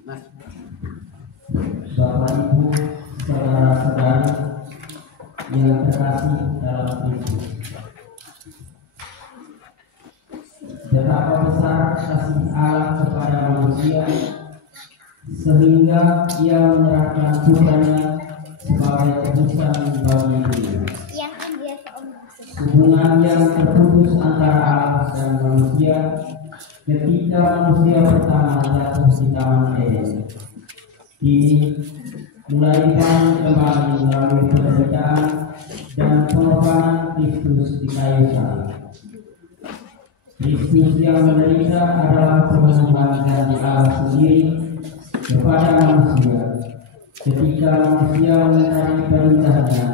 Bapak Ibu, saudara-saudari yang terkasih dalam Kristus, betapa besar kasih Allah kepada manusia sehingga Ia menyerahkan putranya sebagai tebusan bagi dunia. Hubungan yang terputus antara Allah dan manusia ketika manusia pertama jatuh di Taman Eden ini mulai dibangun kembali melalui penderitaan dan pengorbanan Kristus di kayu salib. Kristus yang menderita adalah pemenuhan janji Allah sendiri kepada manusia ketika manusia mengingkari perintahnya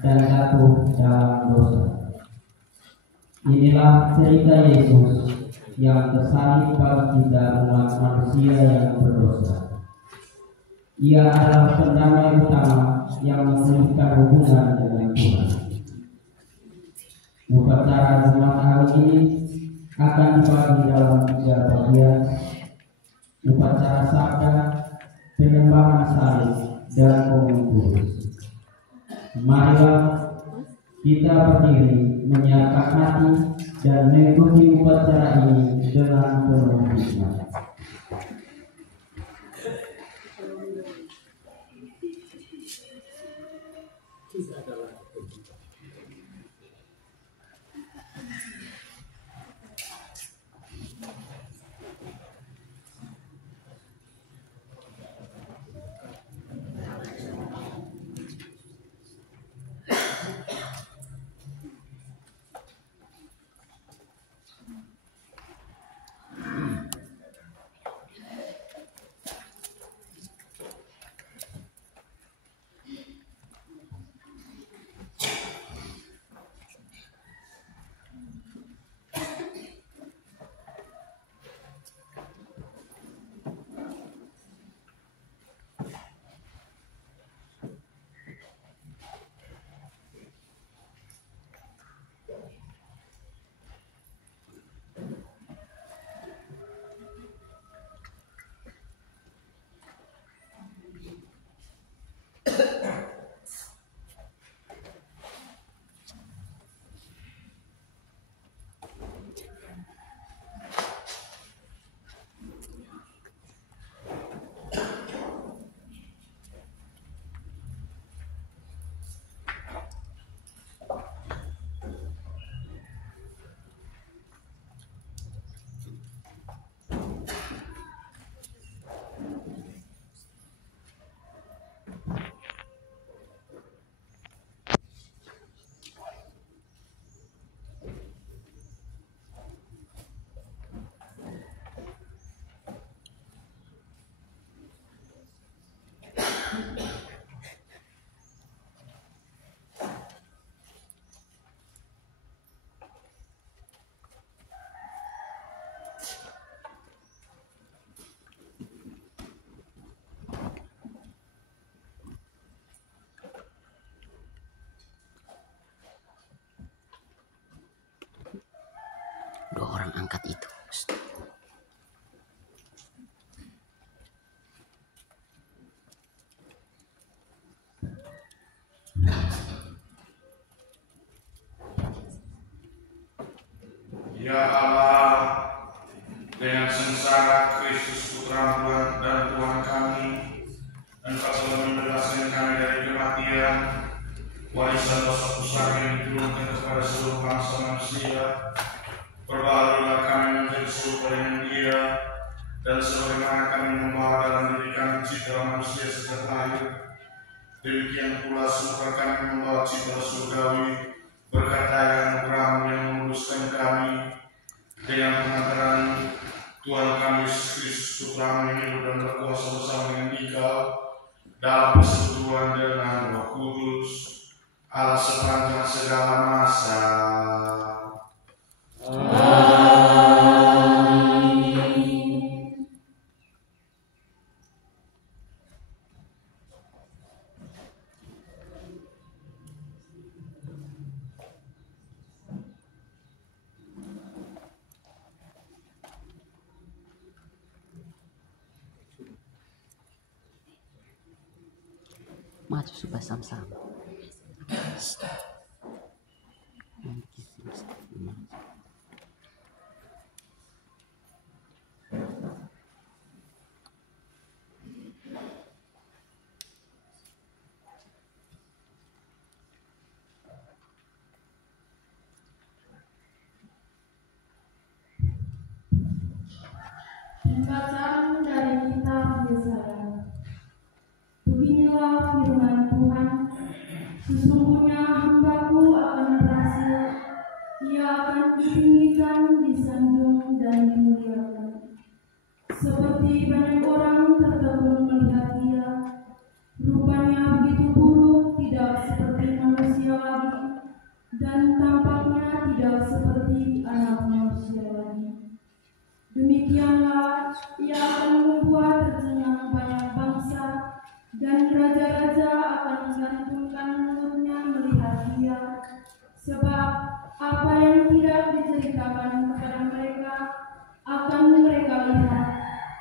dan jatuh dalam dosa. Inilah cerita Yesus yang tersalib bagi kita umat manusia yang berdosa. Ia adalah pendamai utama yang memulihkan hubungan dengan Tuhan. Upacara Jumat hari ini akan dibagi dalam 3 bagian: upacara sabda, penyembahan salib, dan komunitas. Marilah kita berdiri menyiapkan hati dan mengikuti upacara ini dengan penuh hikmat. Dua orang angkat itu. Ya Allah, dengan sengsara Kristus Putra dan Tuhan kami, Engkau telah membebaskan kami dari kematian, warisan dosa besar yang diturunkan kepada seluruh bangsa manusia. Perbaharulah kami menjadi serupa dengan Dia, dan sebagaimana kami membawa dalam diri kami citra manusia sejak lahir, demikian pula semoga kami membawa citra surgawi berkat daya anugerah-Mu yang meluruskan kami dengan pengantaran Tuhan kami Yesus Kristus Putra-Mu yang hidup dan berkuasa bersama dengan Engkau dalam persekutuan dengan Roh Kudus, Allah sepanjang segala masa. maju supaya sama-sama. Pembacaan dari kitab Yesaya. Beginilah firman Tuhan, sesungguhnya hamba-Ku akan berhasil, ia akan ditinggikan, disanjung dan dimuliakan. Seperti banyak orang tertegun melihat dia, rupanya begitu buruk, tidak seperti manusia lagi, dan tampaknya tidak seperti anak manusia lagi. Demikianlah ia akan membuat tercengang banyak bangsa, dan raja-raja akan menggantungkan mulutnya melihat dia, sebab apa yang tidak diceritakan kepada mereka akan mereka lihat,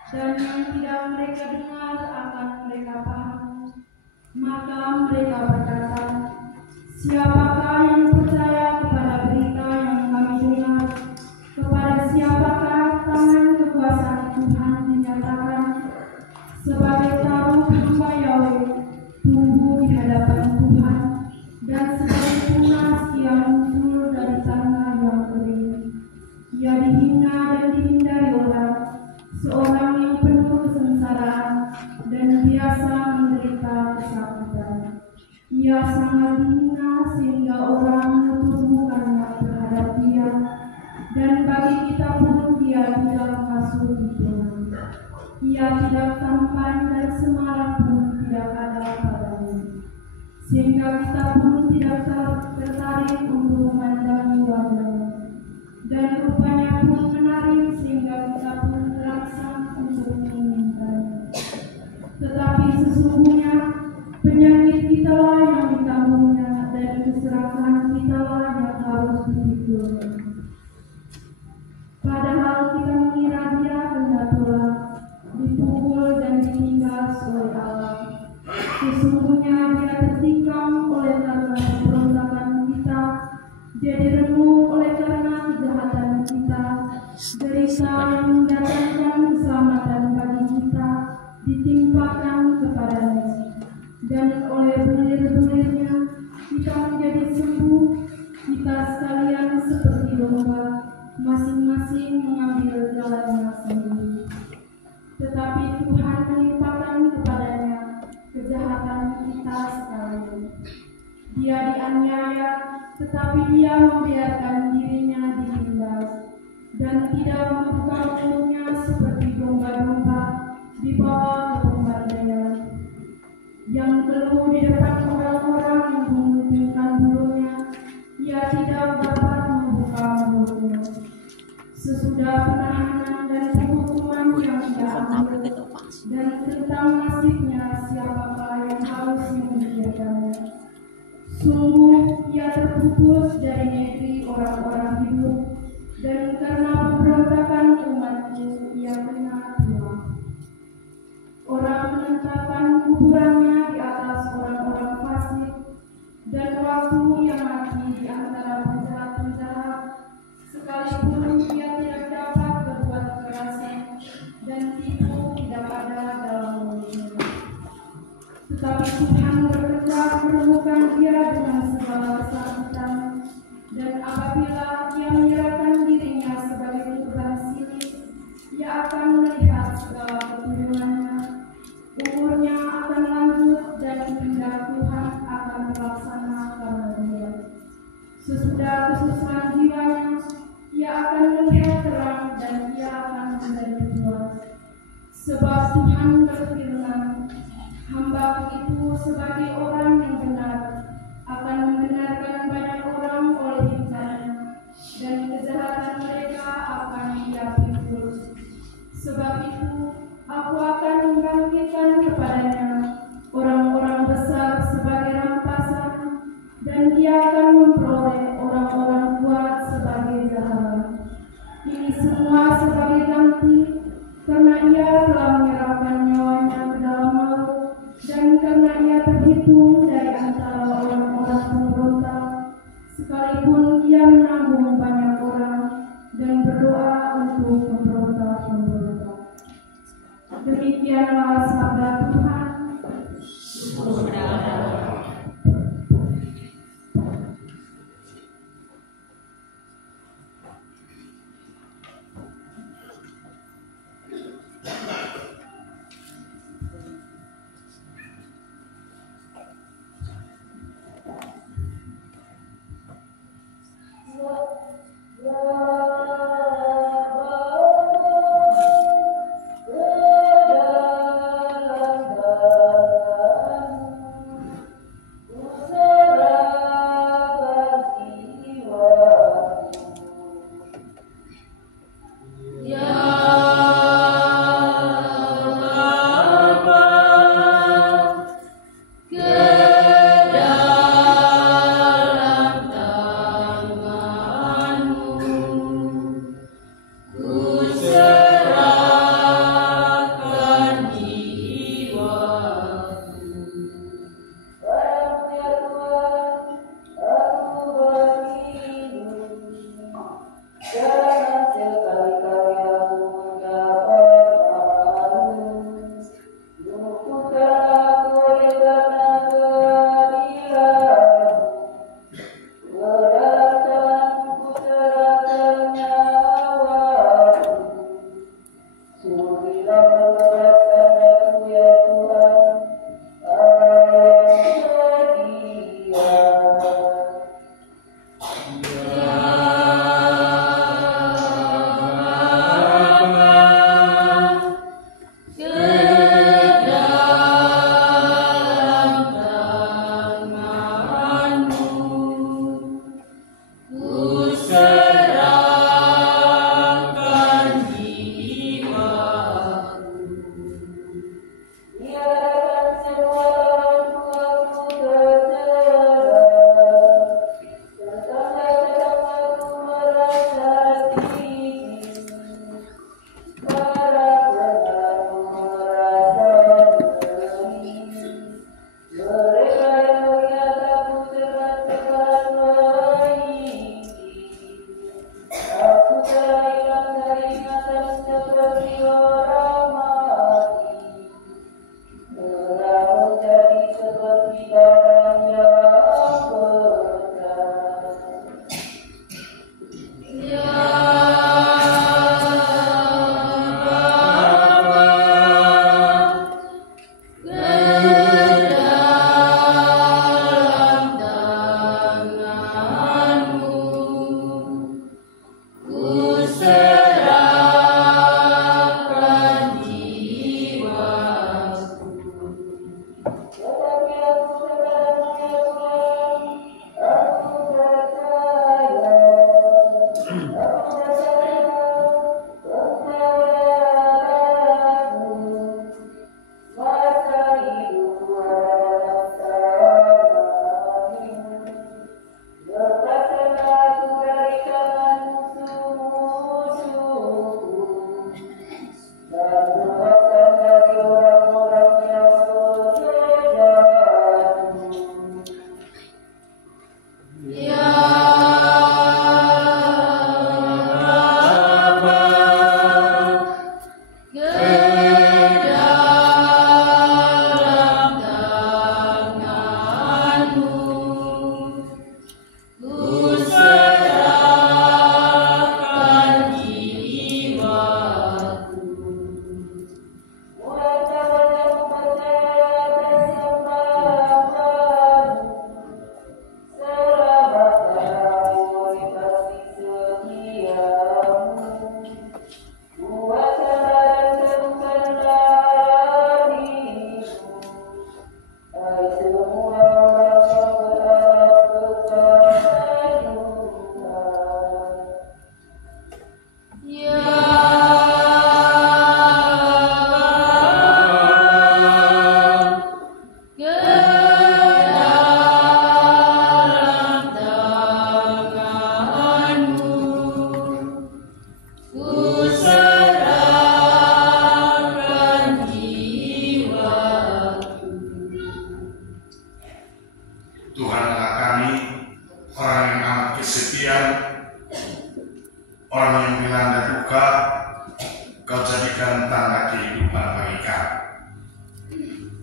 dan yang tidak mereka dengar akan mereka pahami. Maka mereka berkata, siapakah yang percaya kepada berita yang kami dengar? Kepada siapakah tangan kekuasaan Tuhan dinyatakan? Sebagai taruh hamba Yahweh tumbuh di hadapan Tuhan, dan sebagai tunas ia muncul dari tanah yang kering. Ia dihina dan dihindari orang, seorang yang penuh kesengsaraan dan biasa menderita kesakitan. Ia sangat dihina sehingga orang menutup mukanya terhadap dia, dan bagi kita pun dia tidak masuk di Tuhan. Ia tidak tampan dan semarak pun tidak ada padanya, sehingga kita pun tidak tertarik untuk memandangi wajahnya, dan rupanya pun menarik sehingga kita pun terangsang untuk menginginkannya. Tetapi sesungguhnya penyakit kitalah yang ditanggung-Nya, dan keserakahan kitalah yang harus dipikulnya. Padahal kita mengira dia benda tolak, dipukul dan ditindas oleh Allah. Sesungguhnya dia tertikam oleh karena pemberontakan kita, dia direnung oleh karena kejahatan kita. Derita yang mendatangkan keselamatan bagi kita ditimpakan kepadanya, dan oleh bulir-bulirnya kita menjadi sembuh. Kita sekalian seperti domba, masing-masing mengambil jalannya sendiri. Tetapi Tuhan melimpahkan kepadanya kejahatan kita sekalian. Dia dianiaya, tetapi dia membiarkan dirinya ditindas, dan tidak membuka mulutnya seperti domba-domba dibawa ke pembantaian, yang keluh di depan orang-orang yang memutingkan bulunya. Ia tidak dapat membuka mulutnya. Sesudah penahanan dan penghukuman yang ia ambil, dan tentang nasibnya siapakah yang harus memikirkannya. Sungguh ia terputus dari negeri orang-orang hidup, dan karena pemberontakan umatku ia kena tulah. Orang menentapkan kuburannya di atas orang-orang fasik, dan waktu ia mati di antara penjahat-penjahat, sekalipun ia tidak dapat berbuat kekerasan, dan tipu tidak ada dalam mulutnya. Tetapi Tuhan berkehendak menemukan dia dengan segala kesakitan, dan apabila ia menyerahkan dirinya sebagai kurban sinis, ia akan melihat segala keturunannya. Umurnya akan lanjut, dan kehendak Tuhan akan terlaksana karena dia. Sesudah kesusahan jiwanya, ia akan melihat terang, dan ia akan menjadi puas. Sebab Tuhan berfirman, hamba itu sebagai orang yang benar akan membenarkan banyak orang oleh hikmahnya, dan kejahatan mereka akan ia pikul. Sebab itu aku akan membangkitkan kepadanya orang-orang besar sebagai rampasan, dan dia akan memperoleh orang-orang kuat sebagai jahat. Ini semua sebagai ganti, karena ia telah menyerahkan nyawanya ke dalam laut, dan karena ia terhitung Demikianlah sabda Tuhan.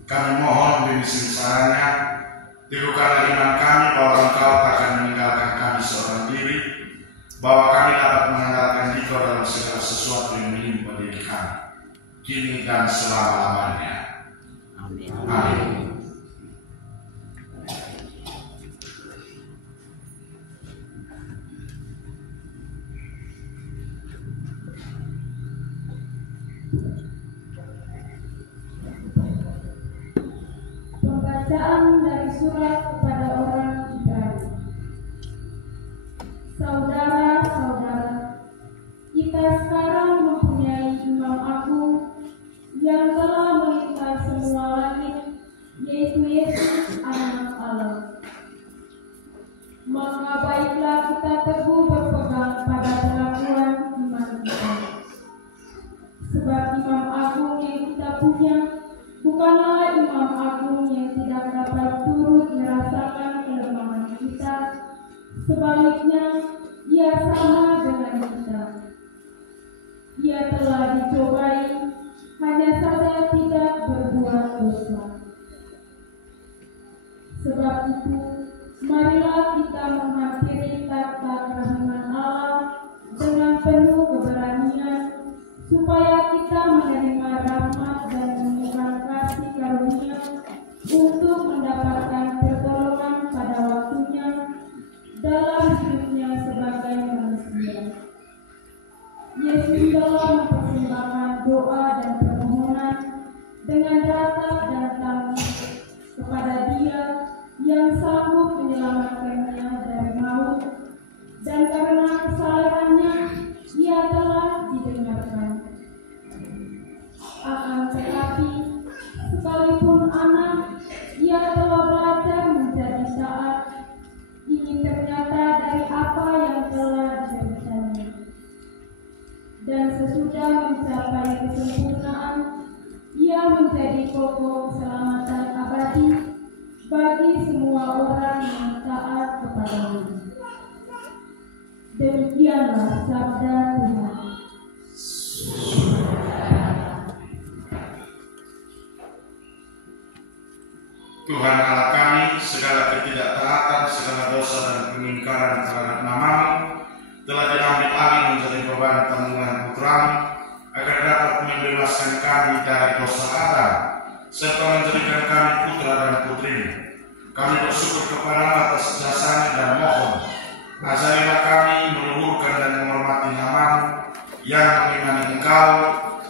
Kami mohon demi sengsaranya, teguhkanlah iman kami bahwa Engkau takkan meninggalkan kami seorang diri, bahwa kami dapat mengandalkan Engkau dalam segala sesuatu yang menimpa diri kami, kini dan selama-lamanya. Amin. Amin. Pembacaan dari surat kepada orang Ibrani. Saudara-saudara, kita sekarang mempunyai Imam Agung yang telah melintasi semua langit, yaitu Yesus Anak Allah. Maka baiklah kita teguh berpegang pada pengakuan iman kita. Sebab Imam Agung yang kita punya bukanlah Imam Agung yang tidak dapat turut merasakan kelemahan kita. Sebaliknya, ia sama dengan kita. Ia telah dicobai, hanya saja tidak berbuat dosa. Sebab itu, marilah kita menghampiri takhta kerahiman Allah dengan penuh keberanian, supaya kita menerima rahmat dan menemukan kasih karunia untuk mendapatkan pertolongan pada waktunya dalam hidupnya sebagai manusia. Yesus telah mempersembahkan doa dan permohonan dengan ratap dan tangguh kepada Dia yang sanggup menyelamatkannya dari maut, dan karena kesalehannya Ia telah didengarkan. Akan tetapi, sekalipun anak, ia telah belajar menjadi taat. Ini ternyata dari apa yang telah dideritanya. Dan sesudah mencapai kesempurnaan, ia menjadi pokok keselamatan abadi bagi semua orang yang taat kepadanya. Demikianlah sabda Tuhan. Tuhan Allah kami, segala ketidaktaatan, segala dosa dan pengingkaran terhadap nama-Mu telah diambil alih menjadi beban tanggungan Putra-Mu, agar dapat membebaskan kami dari dosa Adam, serta menjadikan kami putra dan putri-Mu. Kami bersyukur kepada-Mu atas jasanya dan mohon, ajarilah kami meluhurkan dan menghormati nama-Mu yang mengimani Engkau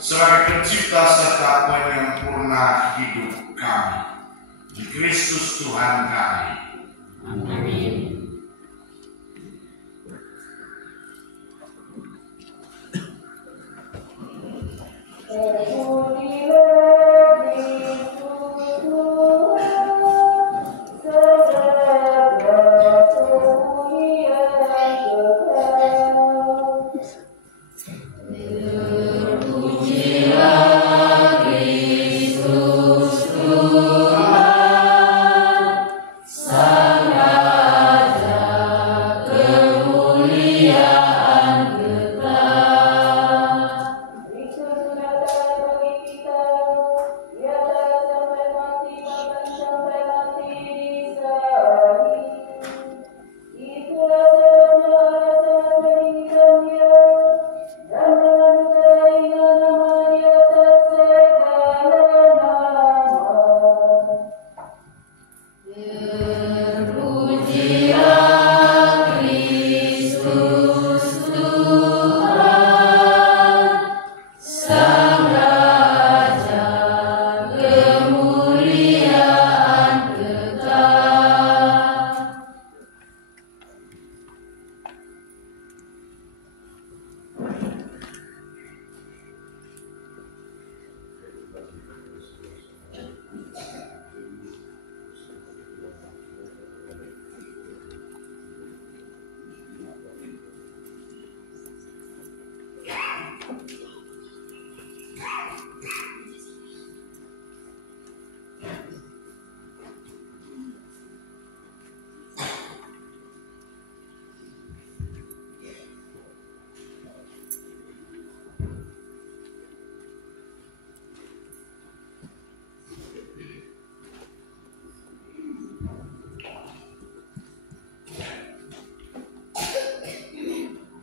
sebagai pencipta serta penyempurna hidup kami. Di Kristus Tuhan kami. Amin. Sang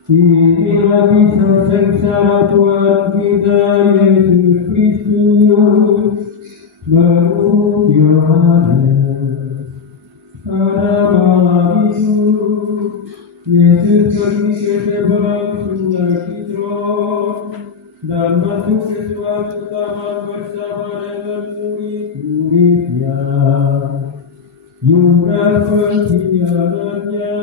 Inilah kisah sengsara Tuhan kita Yesus Kristus menurut Yohanes. Pada malam itu Yesus pergi ke seberang sungai Kidron dan masuk ke suatu taman bersama dengan murid-muridnya. Yudas pengkhianatnya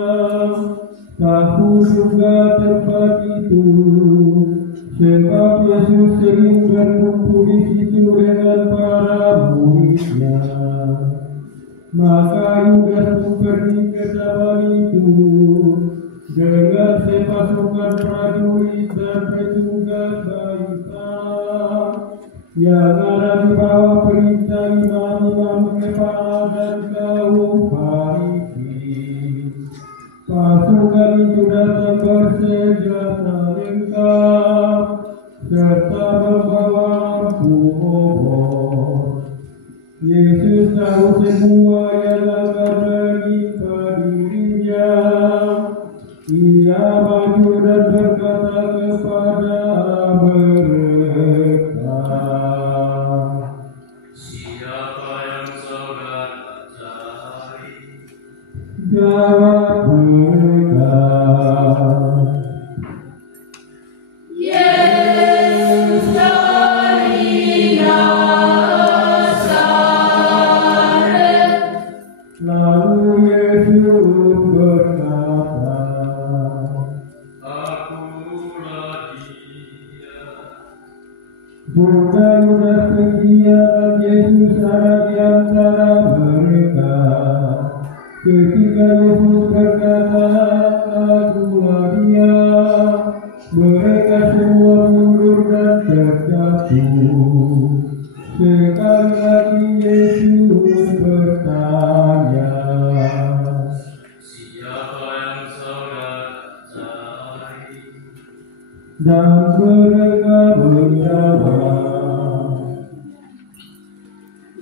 tahu juga tempat itu, sebab Yesus sering berkumpul di situ dengan para muridnya. Maka Yudas pun pergi ke taman itu dengan sepasukan prajurit dan petugas barisan yang ada di bawah perintah imam-imam kepala dan kaum Farisi. Pasukan itu datang bersenjata lengkap serta membawa lampu obor. Yesus tahu semua yang akan menimpa dirinya. Ia maju dan berkata kepada mereka, Siapa yang saudara cari? jawab mereka, Yesus dari Nazaret. lalu Yesus berkata, Akulah dia. juga Yudas pengkhianat Yesus ada di antara mereka. Ketika Yesus berkata, akulah dia, mereka semua mundur dan terjatuh. Sekali lagi Yesus bertanya, Siapa yang saudara cari? dan mereka menjawab,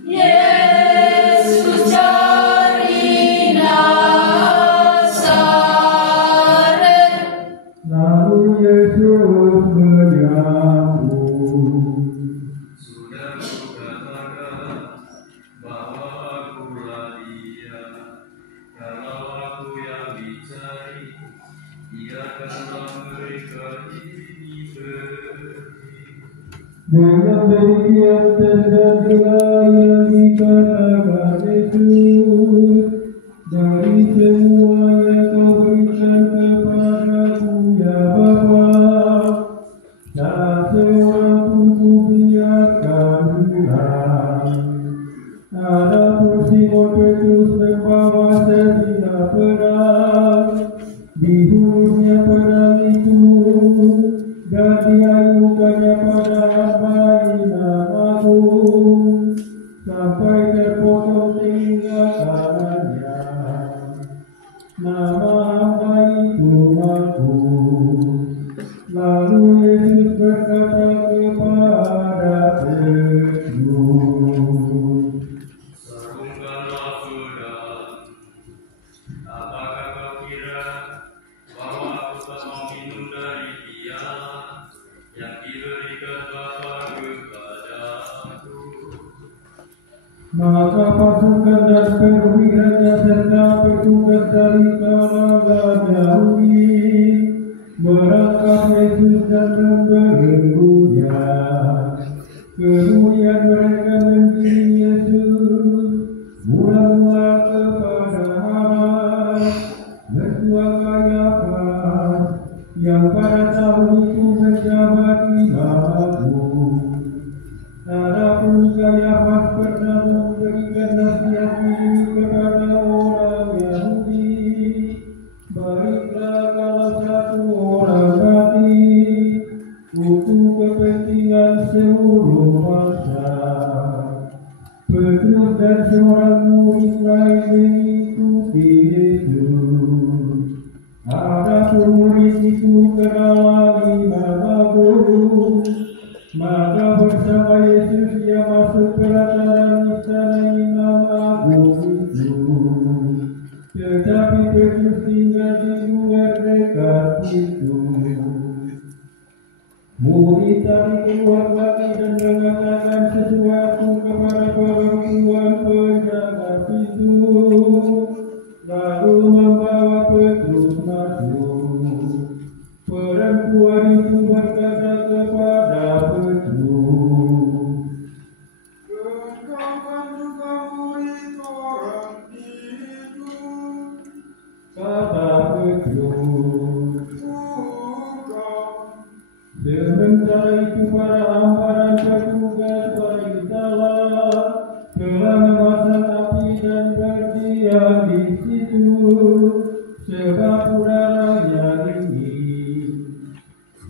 Yesus dari Nazaret. lalu Yesus menyambut, Sudah kukatakan bahwa akulah dia. Kalau aku yang dicari, biarkanlah mereka ini pergi. dengan demikian terjadilah yang dikatakan Yesus, dari semua yang kau berikan kepadaku ya Bapa, tak seorang pun kubiarkan hilang. Adapun Simon Petrus membawa sebilah pedang, di hulunya pedang itu, dan diayunkannya pada hamba Imam Agung, sampai terpotong telinga kanannya. Nama hamba itu Malkus. Lalu Yesus berkata kepada Petrus, Sarungkanlah pedang. Apakah kau kira bahwa aku tak mau minum dari piala yang diberikan Bapa kepadaku? maka pasukan dan perwiranya serta petugas dari kalangan Yahudi merangkap Yesus dan membelenggunya. Kemudian mereka menggiring Yesus mula-mula kepada Hanas, mertua Kayafas, yang pada tahun itu menjabat Imam Agung. Adapun Kayafas pernah memberikan nasihat ini kepada orang Yahudi, baiklah kalau satu orang mati untuk kepentingan seluruh bangsa. Petrus dan seorang murid lain mengikuti Yesus. Adapun murid itu kenal Imam Agung, maka bersama Yesus ia masuk pelataran istana Imam Agung itu. Tetapi Petrus tinggal di luar dekat itu. merupakan juga murid orang itu. Kata Petrus, sementara itu para hamparan petugas Paritala telah memasang api dan berdiam di situ, sebab udaranya dingin.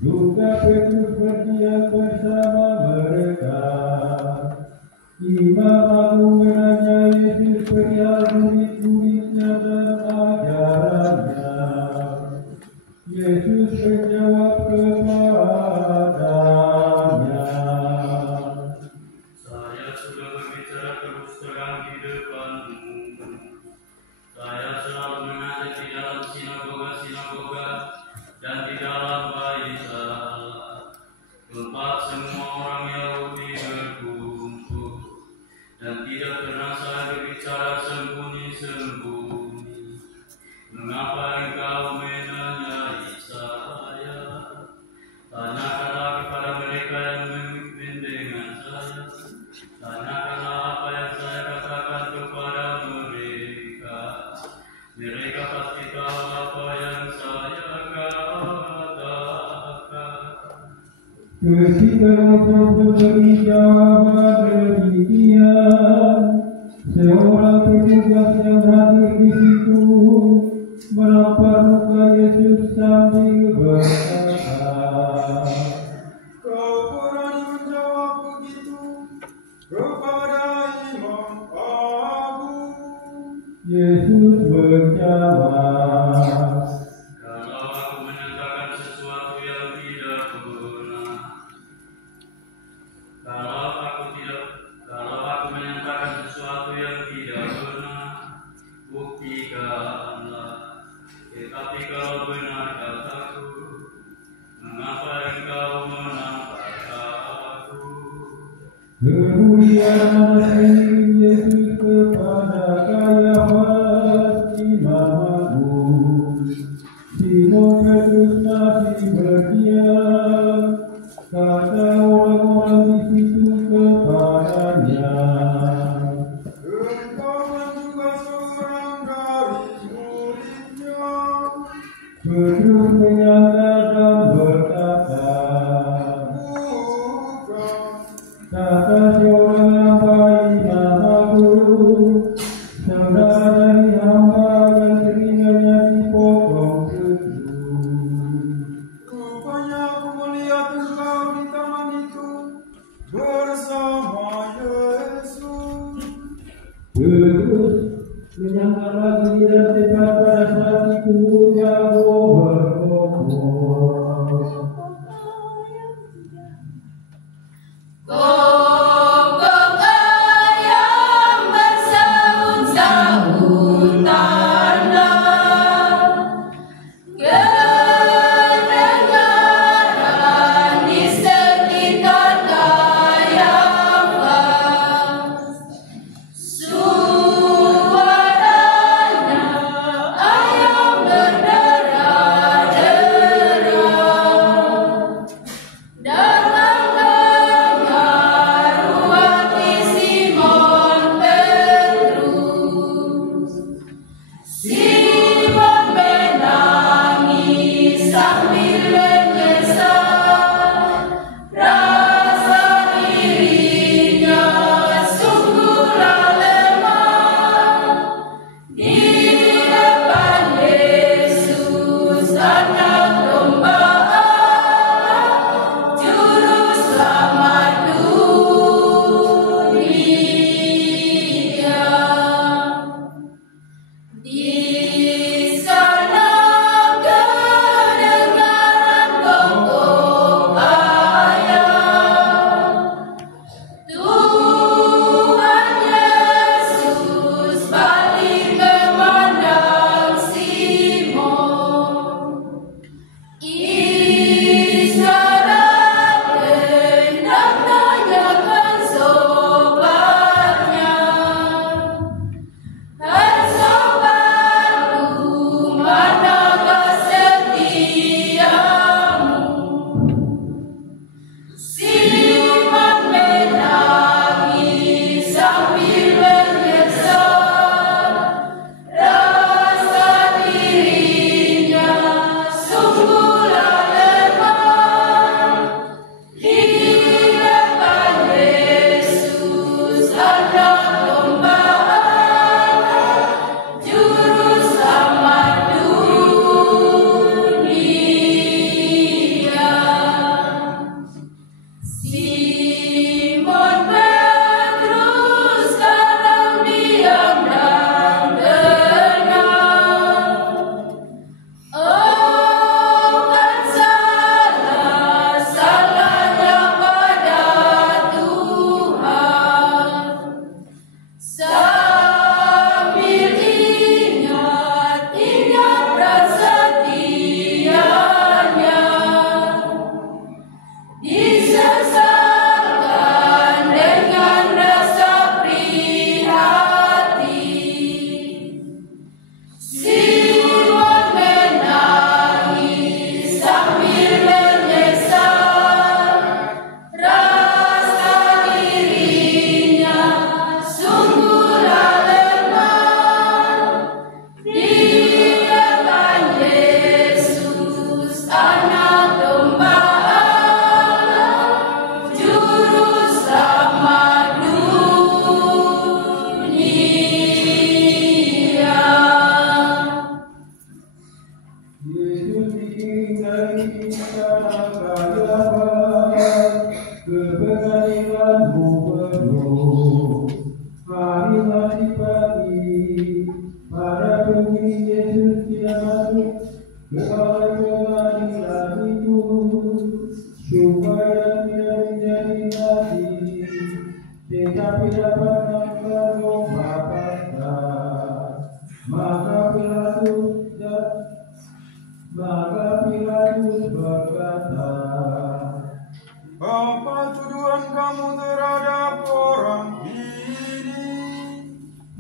Juga Petrus berdiam bersama mereka. Imam Agung menanya Yesus perihal murid-muridnya dan ajarannya. Yesus menjawab kepadanya, Saya sudah berbicara terus terang di depanmu. Saya selalu mengajar di dalam sinagoga-sinagoga dan di dalam bait Allah, tempat semua orang Yahudi berkumpul, dan tidak pernah saya berbicara sembunyi-sembunyi. Mengapa engkau menanyai saya? Tanyakanlah kepada mereka yang memimpin dengan saya. Tanyakanlah apa yang saya katakan kepada mereka. Mereka pasti tahu apa yang saya katakan. ketika Yesus memberi jawaban demikian, seorang petugas yang hadir di situ menampar muka Yesus sambil berkata, "Kau berani menjawab begitu kepada Imam Agung?" Yesus menjawab, Kalau aku menyatakan sesuatu yang tidak benar, kalau aku menyatakan sesuatu yang tidak benar, buktikanlah. Tetapi kalau benar kataku, mengapa engkau menampar aku? Kemudian mengirim Yesus kepada Kayafas, Imam Agung. Simon Petrus masih berdiam. Kata orang-orang di situ kepadanya, "Engkau kan juga seorang dari muridnya." Petrus menyangkal dan berkata, "Bukan." Kata seorang hamba Imam Agung, saudara dari hamba yang telinganya dipotong Petrus. "Rupanya aku melihat engkau di taman itu bersama Yesus." Petrus menyangkal lagi dan tepat pada saat itu jago berkobar. Gogok ayam bersahut-sahut tanda kedengaran di sekitar Kayafas. Suaranya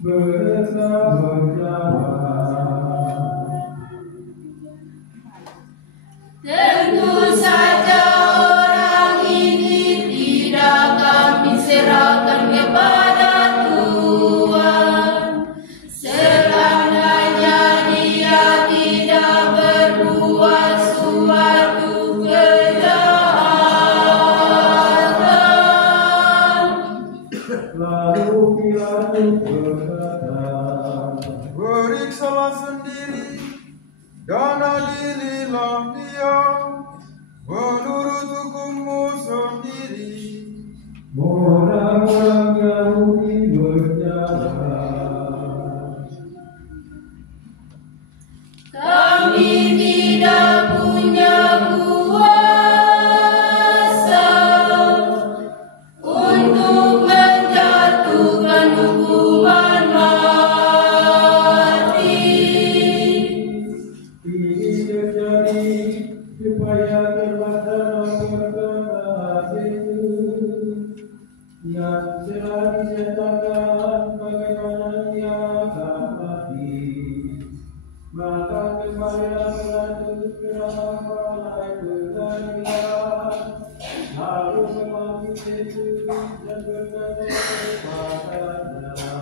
mereka menjawab, Tentu saja orang ini tidak kami serahkan kepada Tuhan, seandainya dia tidak berbuat suatu kejahatan. lalu Pilatus berkata, Periksalah sendiri dan adililah dia menurut hukummu sendiri. orang-orang Yahudi berjawab, Kami tidak punya kuasa untuk menjatuhkan hukuman mati. ini terjadi supaya terlaksana perkataan Yesus yang telah dinyatakan bagaimana ia akan mati. Maka kembalilah Pilatus ke dalam balai pengadilan, lalu memanggil Yesus dan berkata kepadanya,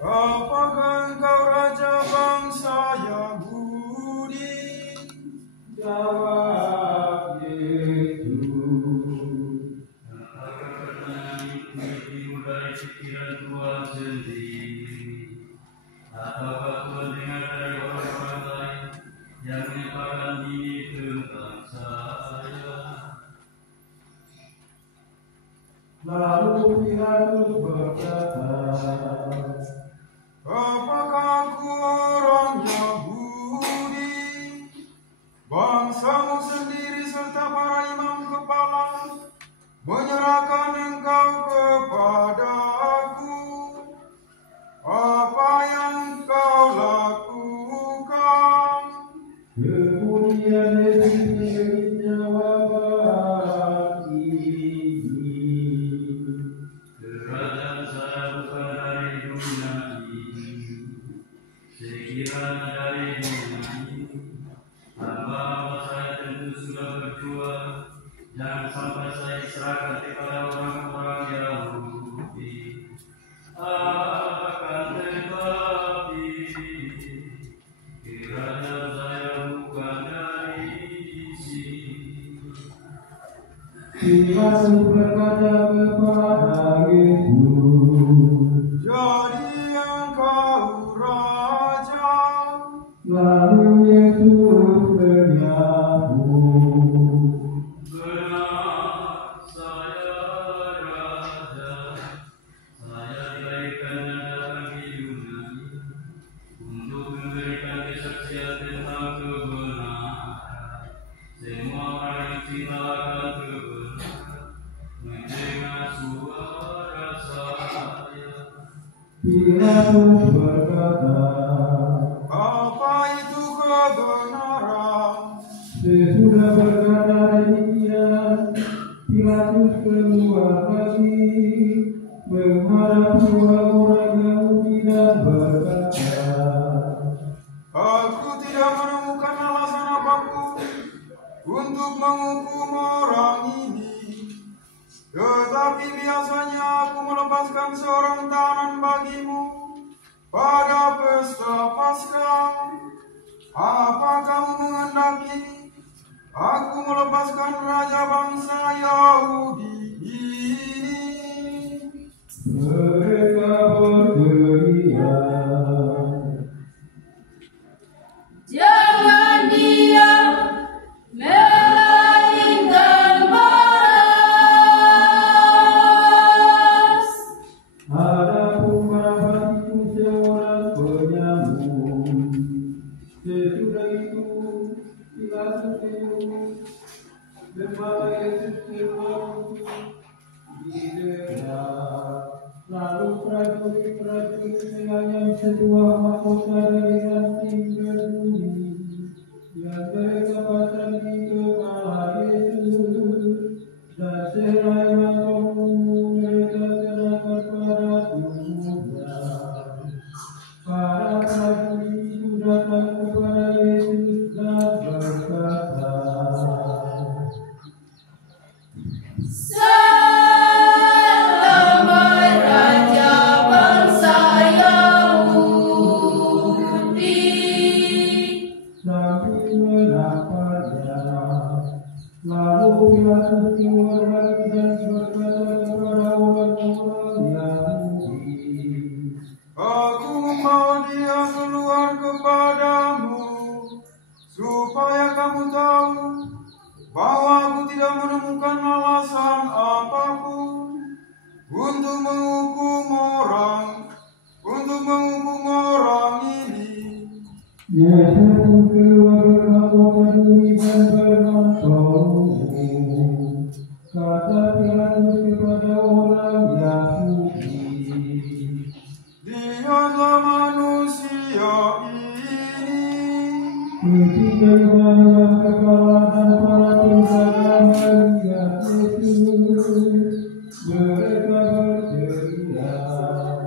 Apakah engkau raja bangsa Yahudi? jawab Yesus, Apakah pertanyaan itu timbul dari pikiran Tuhan sendiri? Ataukah Tuhan dengar dari orang-orang lain yang menyatakan ini tentang saya? lalu Pilatus berkata, Apakah aku orang Yahudi? Bangsamu sendiri serta para imam kepala menyerahkan engkau kepada aku. Apa yang kau lakukan? kemudian Yesus memberi jawaban ini, Kerajaan saya bukan dari dunia ini. Sekiranya dari dunia ini, hamba-hamba saya tentu sudah berjuang. Jangan sampai saya diserahkan kepada orang-orang Yahudi. Akan tetapi, kerajaan saya bukan dari sini. Pilatus berkata kepada Yesus, Jadi engkau raja? lalu Yesus menjawab, Benar, saya raja. Saya dilahirkan dan datang ke Yunani untuk memberikan kesaksian tentang kebenaran. Semua orang yang cinta akan kebenaran mendengar suara saya. Pilatus berkata, Apa itu kebenaran? sesudah berkata demikian, Pilatus keluar lagi menghadap orang-orang Yahudi dan berkata, Aku tidak menemukan alasan apapun untuk menghukum orang ini. Tetapi biasanya aku melepaskan seorang tahanan bagimu pada pesta Paskah. Apa kamu menghendaki aku melepaskan raja bangsa Yahudi ini? mereka berteriak, Jangan dia melainkan balas. adapun Barabas itu seorang penyamun. Sesudah itu Pilatus menyuruh membawa Yesus keluar lalu prajurit-prajurit menanyam sebuah mahkota dari ranting berbunyi yang mereka pasang di kepala Yesus, dan sehelai mangkok mereka kenakan pada tubuhnya. Yesus keluar berkata dan berkata, kata Pilatus kepada orang Yahudi, lihatlah manusia ini. ketika Immanuel kepala dan para penjaga melihat Yesus, mereka berteriak,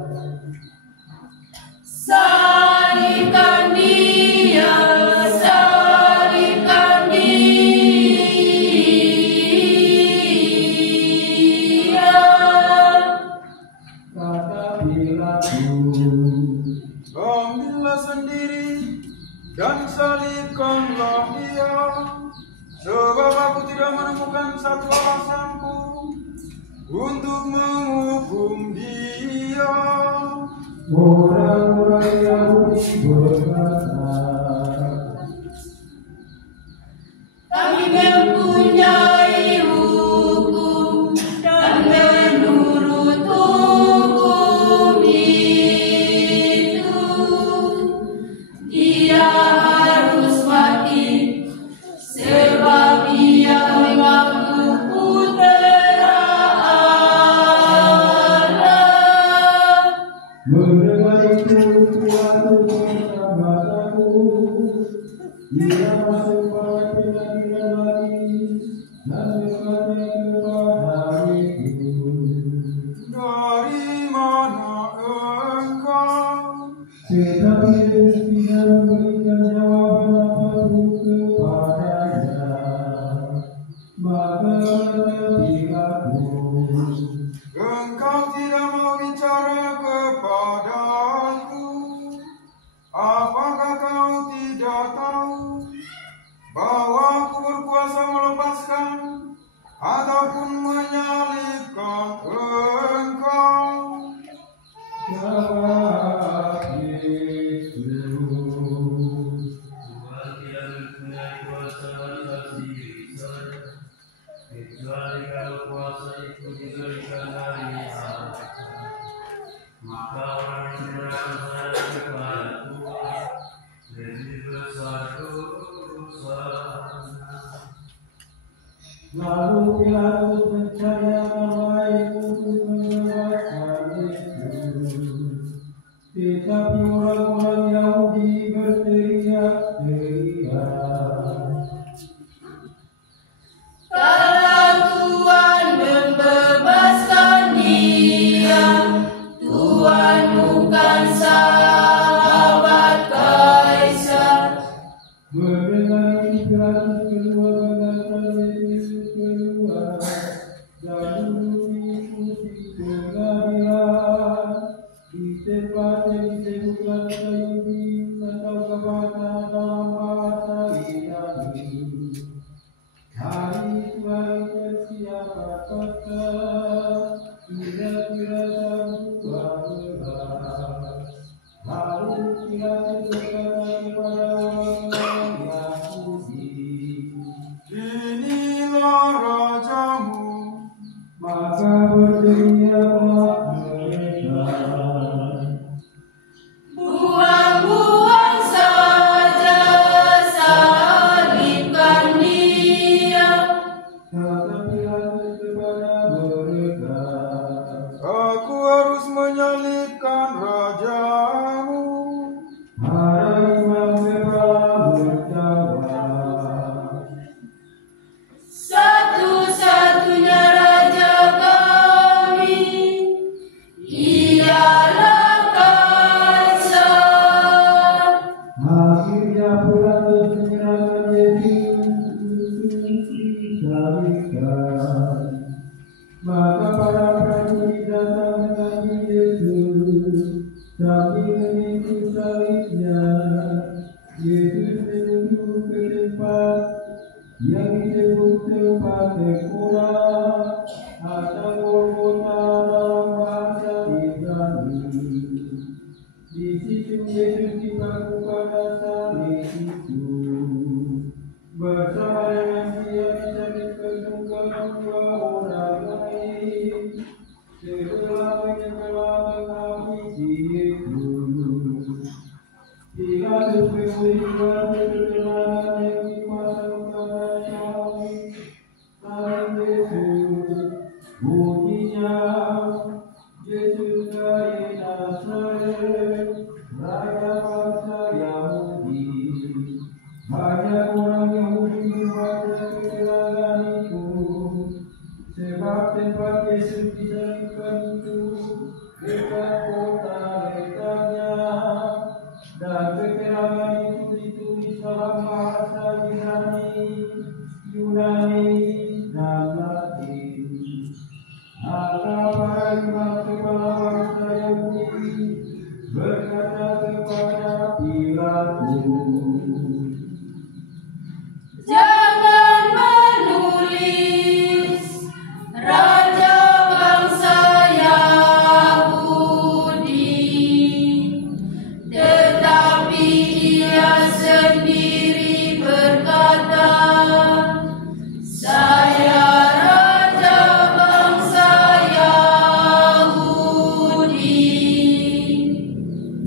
Salibkan dia, salibkan dia. kata Pilatus, Ambillah sendiri dan salibkanlah dia, sebab aku tidak menemukan satu alasanku untuk menghukum dia. orang-orang Yahudi berkata, Kami mempunyai hukum dan menurut hukum itu, dia harus mati sebab ia mengaku putra Allah. mendengar itu Pilatus bersama takut. Ia masuk pada pengadilan lagi dan berkata kepada Yesus, Dari mana engkau? tetapi Yesus tidak memberikan jawaban apapun kepadanya. Maka kata Pilatus, Engkau tidak mau bicara kepadaku. Apakah kau tidak tahu bahwa aku berkuasa melepaskan ataupun menyalibkan engkau? jawab Yesus, Tuhan tidak mempunyai kuasa atas diri saya, kecuali kalau kuasa itu diberikan dari Allah. Maka orang yang menyerahkan saya kepada Tuhan lebih besar dosanya. lalu Pilatus mencari akal lain untuk membebaskan Yesus. Tetapi orang-orang Yahudi berteriak-teriak, Kalau Tuhan membebaskan dia, Tuhan bukan sahabat Kaisar. mendengar itu Pilatus keluar mengantar Yesus keluar dan duduk diikuti pengadilan di tempat yang disebutkan Sayubi atau Gabata dalam bahasa Ibrani. Hari itu hari persiapan Paskah, kira-kira jam 12. Lalu Pilatus berkata kepada orang Yahudi, Inilah rajamu. maka berteriaklah mereka, Buang-buang saja, salibkan dia. kata Pilatus kepada mereka, Aku harus menyalibkan rajamu. para imam kepala menjawab, Satu-satunya raja kami ialah Kaisar. akhirnya Pilatus menyerahkan Yesus untuk disalibkan. Maka para prajurit datang mengambil Yesus sambil mengikut salibnya. Yesus menuju ke tempat yang disebut tempat tengkorak atau Golgota dalam bahasa Ibrani. Di situ Yesus dipaku pada salib itu bersama dengan dia disalib kedua orang lain. Setelah menyebelah menghabisi Yesus, Pilatus memberi dari Nazaret, raja bangsa Yahudi. Banyak orang Yahudi membaca keterangan itu, sebab tempat Yesus disalibkan itu dekat kota letaknya, dan keterangan itu ditulis dalam bahasa Yunani dan Latin. Maka para imam kepala bangsa Yahudi berkata kepada Pilatus, Jangan menulis Raja bangsa Yahudi, tetapi ia sendiri berkata, Saya Raja bangsa Yahudi.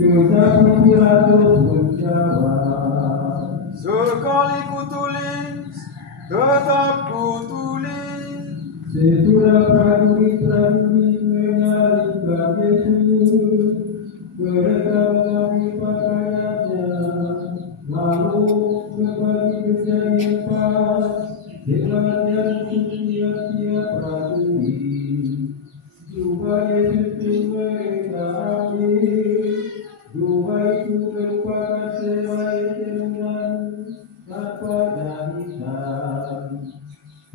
tetapi Pilatus menjawab, Sekali kutulis, tetap kutulis. sesudah prajurit-prajurit menyalibkan Yesus, mereka mengambil pakaiannya, lalu membagi menjadi empat, sebagian untuk tiap-tiap prajurit. Juga Yesus pun mereka ambil, juga itu merupakan selai tenunan tanpa jahitan.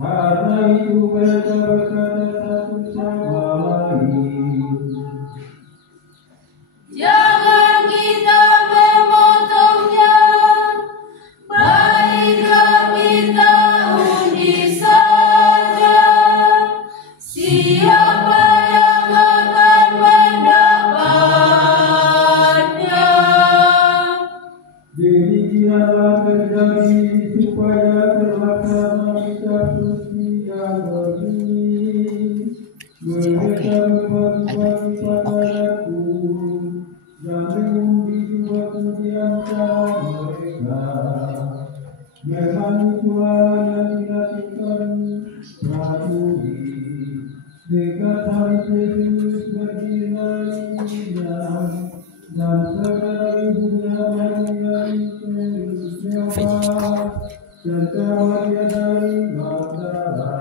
Karena itu mereka berkata satu sama lain, Jangan kita memotongnya, baiklah kita undi saja siapa yang akan mendapatnya. demikianlah terjadi supaya terlaksana kitab suci yang berbunyi, mereka berbagi-bagi pakaianku dan mengundi juga di antara mereka. Memang itulah yang dilakukan prajurit. Dekat hari Yesus berdiri dan segala ibunya Maria Kleopas serta Maria dari Magdala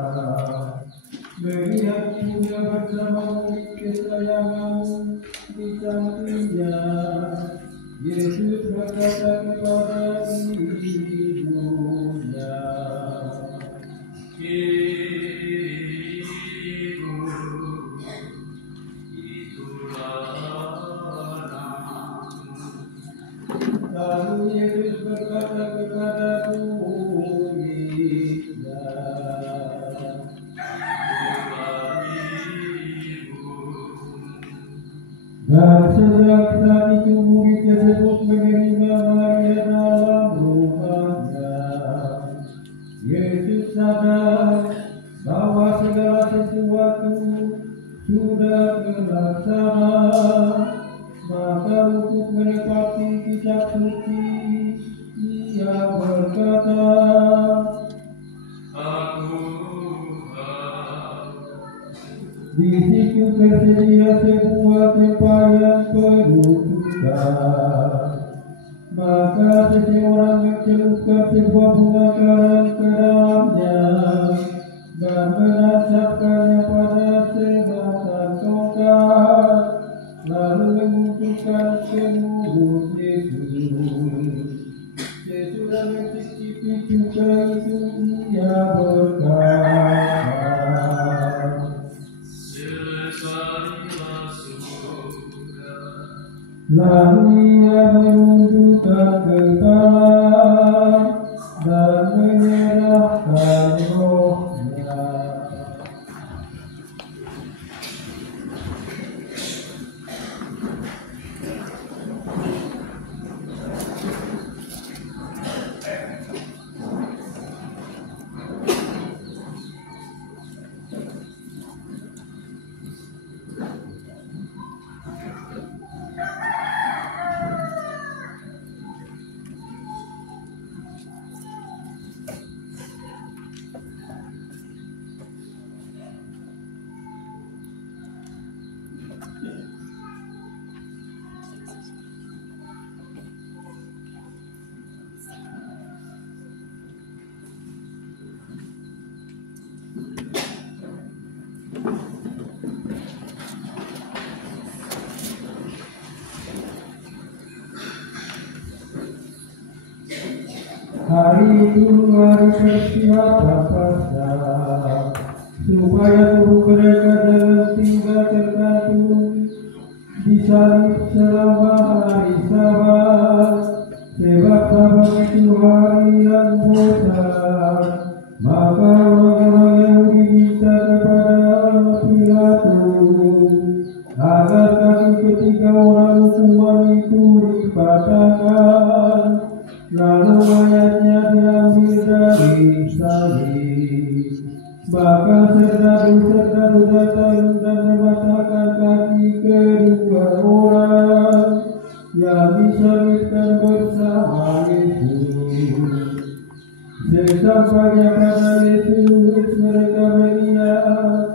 melihat ibunya bersama murid kesayangan di sampingnya. Yesus berkata kepada ibunya, lalu Yesus berkata kepada muridnya, dan sejak saat itu murid tersebut menerima Maria dalam rumahnya. Yesus sadar bahwa segala sesuatu sudah terlaksana, maka untuk menepati kitab suci ia berkata, di situ tersedia sebuah tempat yang penuh duka. Maka seseorang mencelupkan sebuah bunga karang ke dalamnya dan menancapkannya pada sebatang tongkat, lalu memunculkan ke mulut Yesus. Sesudah mencicipi juga itu ia berkata, lalu ia menundukkan kepala dan menyerahkan rohnya. Hari itu hari persiapan Paskah, supaya tubuh mereka jangan tinggal tergantung di salib selama hari Sabat. Sebab Sabat itu hari yang bosan. Maka orang-orang Yahudi minta kepada Pilatus agar kaki ketiga orang hukuman itu dipatahkan, lalu mayatnya diambil dari salib. Maka serdadu-serdadu datang dan mematahkan kaki kedua orang yang disalibkan bersama Yesus. Sesampainya pada Yesus, mereka melihat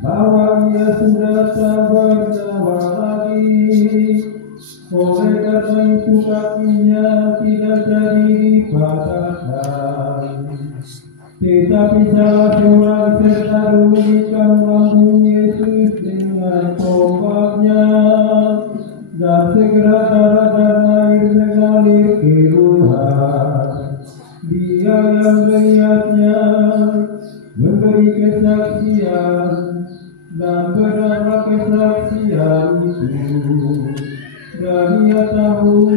bahwa ia sudah tak bernyawa lagi. Oleh karena itu kakinya tidak jadi dipatahkan. Tetapi salah seorang serdadu menikam lambung Yesus dengan tombaknya, dan segera darah dan air mengalir keluar. Dia yang melihatnya memberi kesaksian, dan berdasar kesaksian itu, dan ia tahu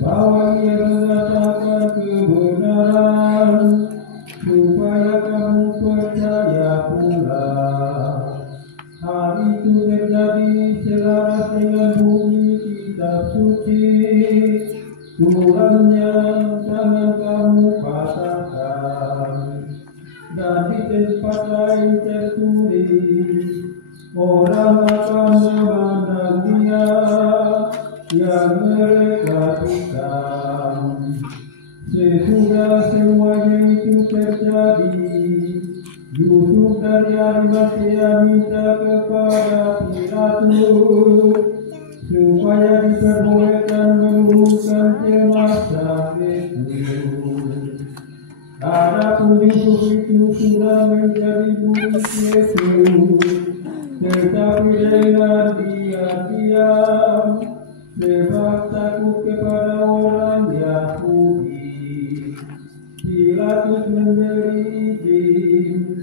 bahwa ia mengatakan kebenaran, supaya kamu percaya pula. Hal itu terjadi selaras dengan bunyi kitab suci. Tuhannya jangan kamu patahkan. Dan di tempat lain tertulis, orang akan memandang dia yang mereka tikam. Sesudah semuanya itu terjadi, Yusuf dari Arimatea minta kepada Pilatus supaya diperbolehkan meluruhkan jenazah Yesus. Adapun Yusuf itu sudah menjadi murid Yesus, tetapi dengan dia diam, sebab takut kepada orang Yahudi. Pilatus memberi izin,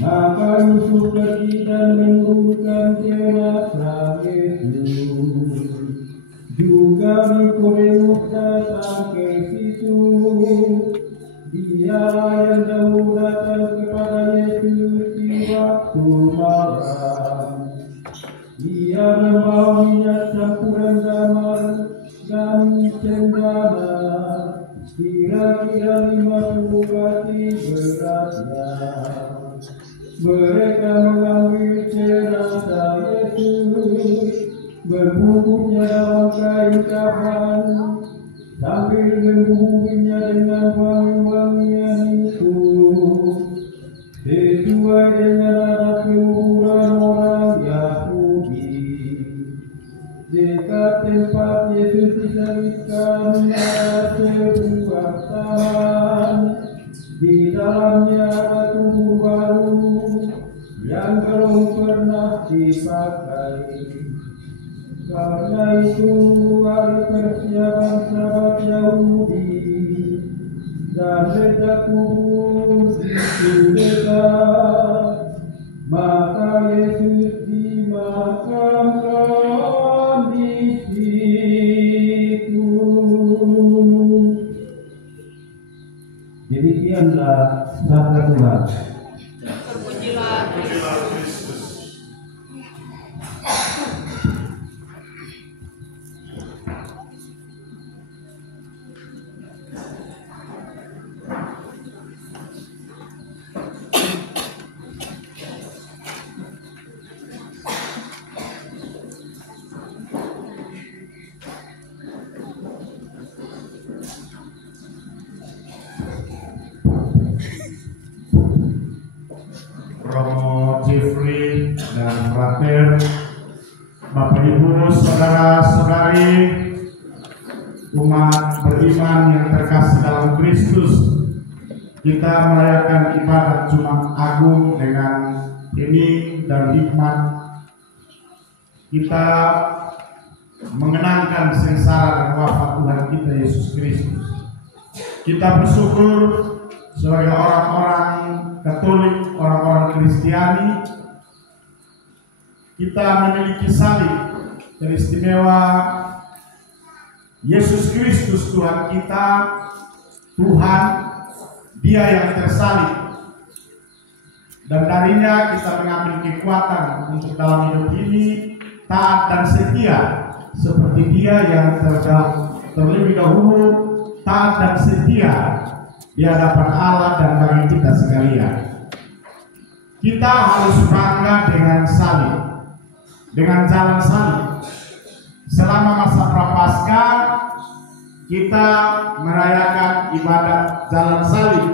maka Yusuf pergi dan meluruhkan jenazah Yesus. Juga Nikodemus datang ke situ. Dia yang dahulu datang kepada Yesus di waktu malam. Ia membawa minyak campuran damar dan cendana, kira-kira 50 bati beratnya. Mereka mengambil jenazah Yesus, membungkusnya dalam kain kafan, sambil membubuhinya dengan wangi-wangian itu, sesuai dengan adat keluhuran orang Yahudi. Dekat tempat Yesus disalibkan ada sebuah taman. Di dalamnya ada tubuh baru yang belum pernah dipakai. Karena itu hari persiapan Sabat Yahudi, dan letak kubur itu dekat, maka Yesus dimakamkan di situ. Demikianlah sabda Tuhan. Terpujilah Kristus. Romo Jeffrey dan Frater, Bapak Ibu, Saudara-saudari, umat beriman yang terkasih dalam Kristus, kita merayakan ibadat Jumat Agung dengan hening dan hikmat. Kita mengenangkan sengsara dan wafat Tuhan kita Yesus Kristus. kita bersyukur sebagai orang-orang Katolik, orang-orang Kristiani, kita memiliki salib teristimewa Yesus Kristus Tuhan kita, Tuhan, Dia yang tersalib. Dan darinya kita mengambil kekuatan untuk dalam hidup ini taat dan setia seperti Dia yang terlebih dahulu taat dan setia di hadapan Allah dan bagi kita sekalian. Kita harus bangga dengan salib, dengan jalan salib. Selama masa Prapaskah kita merayakan ibadat jalan salib.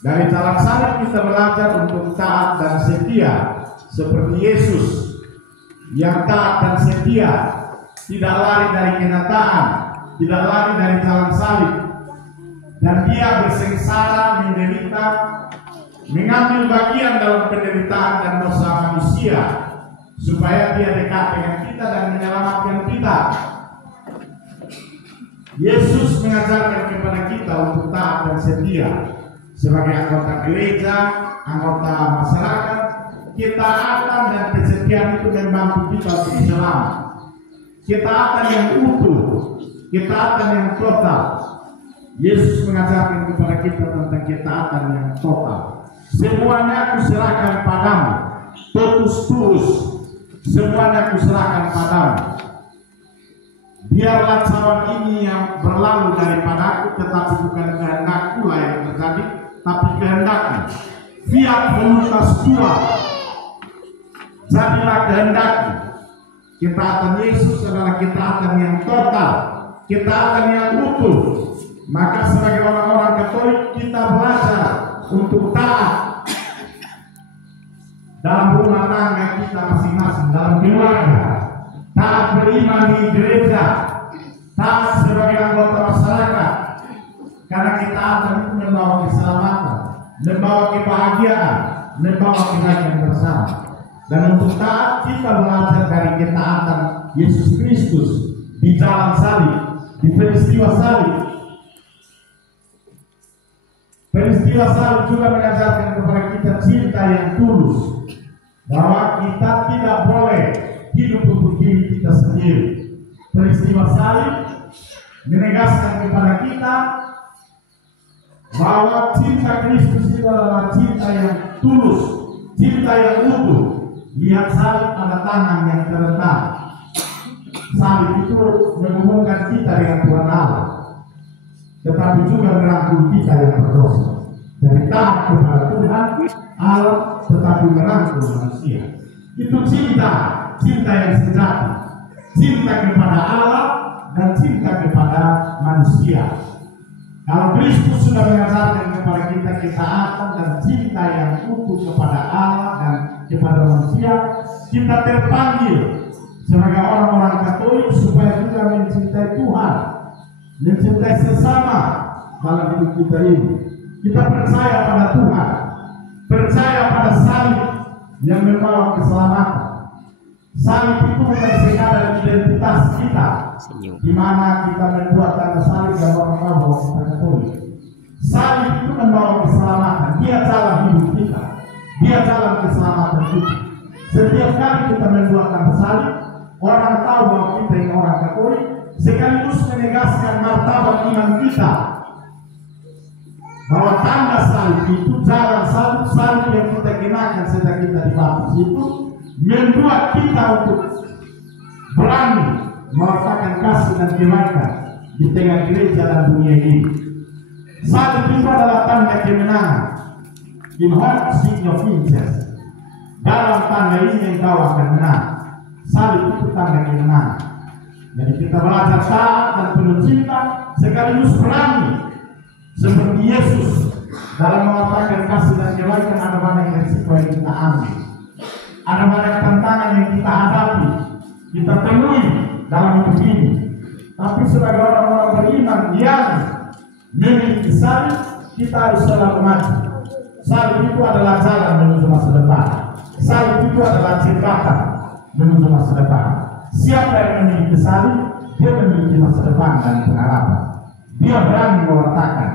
Dari jalan salib kita belajar untuk taat dan setia seperti Yesus yang taat dan setia, tidak lari dari kenyataan, tidak lari dari jalan salib, dan Dia bersengsara, menderita, mengambil bagian dalam penderitaan dan dosa manusia supaya Dia dekat dengan kita dan menyelamatkan kita. Yesus mengajarkan kepada kita untuk taat dan setia sebagai anggota gereja, anggota masyarakat. Ketaatan dan kesetiaan itu membantu kita untuk selamat. Ketaatan yang utuh, ketaatan yang total. Yesus mengajarkan kepada kita tentang ketaatan yang total. Semuanya aku serahkan padamu, totus tuus. Semuanya aku serahkan padamu. Biarlah cawan ini yang berlalu daripadaku, tetapi bukan kehendakku lah yang terjadi, tapi kehendakmu. Fiat voluntas tua, jadilah kehendakmu. Ketaatan Yesus adalah ketaatan yang total, ketaatan yang utuh. Maka sebagai orang-orang Katolik kita belajar untuk taat dalam rumah tangga kita masing-masing, dalam keluarga, taat beriman di gereja, taat sebagai anggota masyarakat, karena ketaatan itu membawa keselamatan, membawa kebahagiaan, membawa kebaikan bersama. Dan untuk taat kita belajar dari ketaatan Yesus Kristus di jalan salib, di peristiwa salib. Peristiwa salib juga mengajarkan kepada kita cinta yang tulus, bahwa kita tidak boleh hidup untuk diri kita sendiri. Peristiwa salib menegaskan kepada kita bahwa cinta Kristus itu adalah cinta yang tulus, cinta yang utuh. Lihat salib, ada tangan yang terletak. Salib itu menghubungkan kita dengan Tuhan Allah, tetapi juga merangkul kita yang berdosa. Dari taat kepada Tuhan Allah, tetapi merangkul manusia. Itu cinta, cinta yang sejati, cinta kepada Allah dan cinta kepada manusia. Kalau Kristus sudah mengajarkan kepada kita ketaatan dan cinta yang utuh kepada Allah dan kepada manusia, kita terpanggil sebagai orang-orang Katolik supaya juga mencintai Tuhan, mencintai sesama dalam hidup kita ini. Kita percaya pada Tuhan, percaya pada salib yang membawa keselamatan. Salib itu bukan sekadar identitas kita, di mana kita membuat tanda salib dan orang tahu bahwa kita Katolik. Salib itu membawa keselamatan. Dia jalan hidup kita, dia jalan keselamatan kita. Setiap kali kita membuat tanda salib, orang tahu bahwa kita ini orang Katolik, sekaligus menegaskan martabat iman kita, bahwa tanda salib itu, jalan salib yang kita kenakan sejak kita dibaptis itu membuat kita untuk berani merasakan kasih dan kebaikan di tengah gereja dan dunia ini. Salib itu adalah tanda kemenangan. In hoc signo vinces. Dalam tanda ini engkau akan menang. Salib itu tanda kemenangan. Jadi kita belajar taat dan penuh cinta sekaligus berani seperti Yesus dalam mengatakan kasih dan kebaikan. Ada banyak resiko yang kita ambil, ada banyak tantangan yang kita hadapi, kita temui dalam hidup ini. Tapi sebagai orang-orang beriman yang memiliki salib, kita harus selalu maju. Salib itu adalah jalan menuju masa depan. Salib itu adalah jembatan menuju masa depan. Siapa yang memiliki salib, dia memiliki masa depan dan pengharapan. Dia berani mengatakan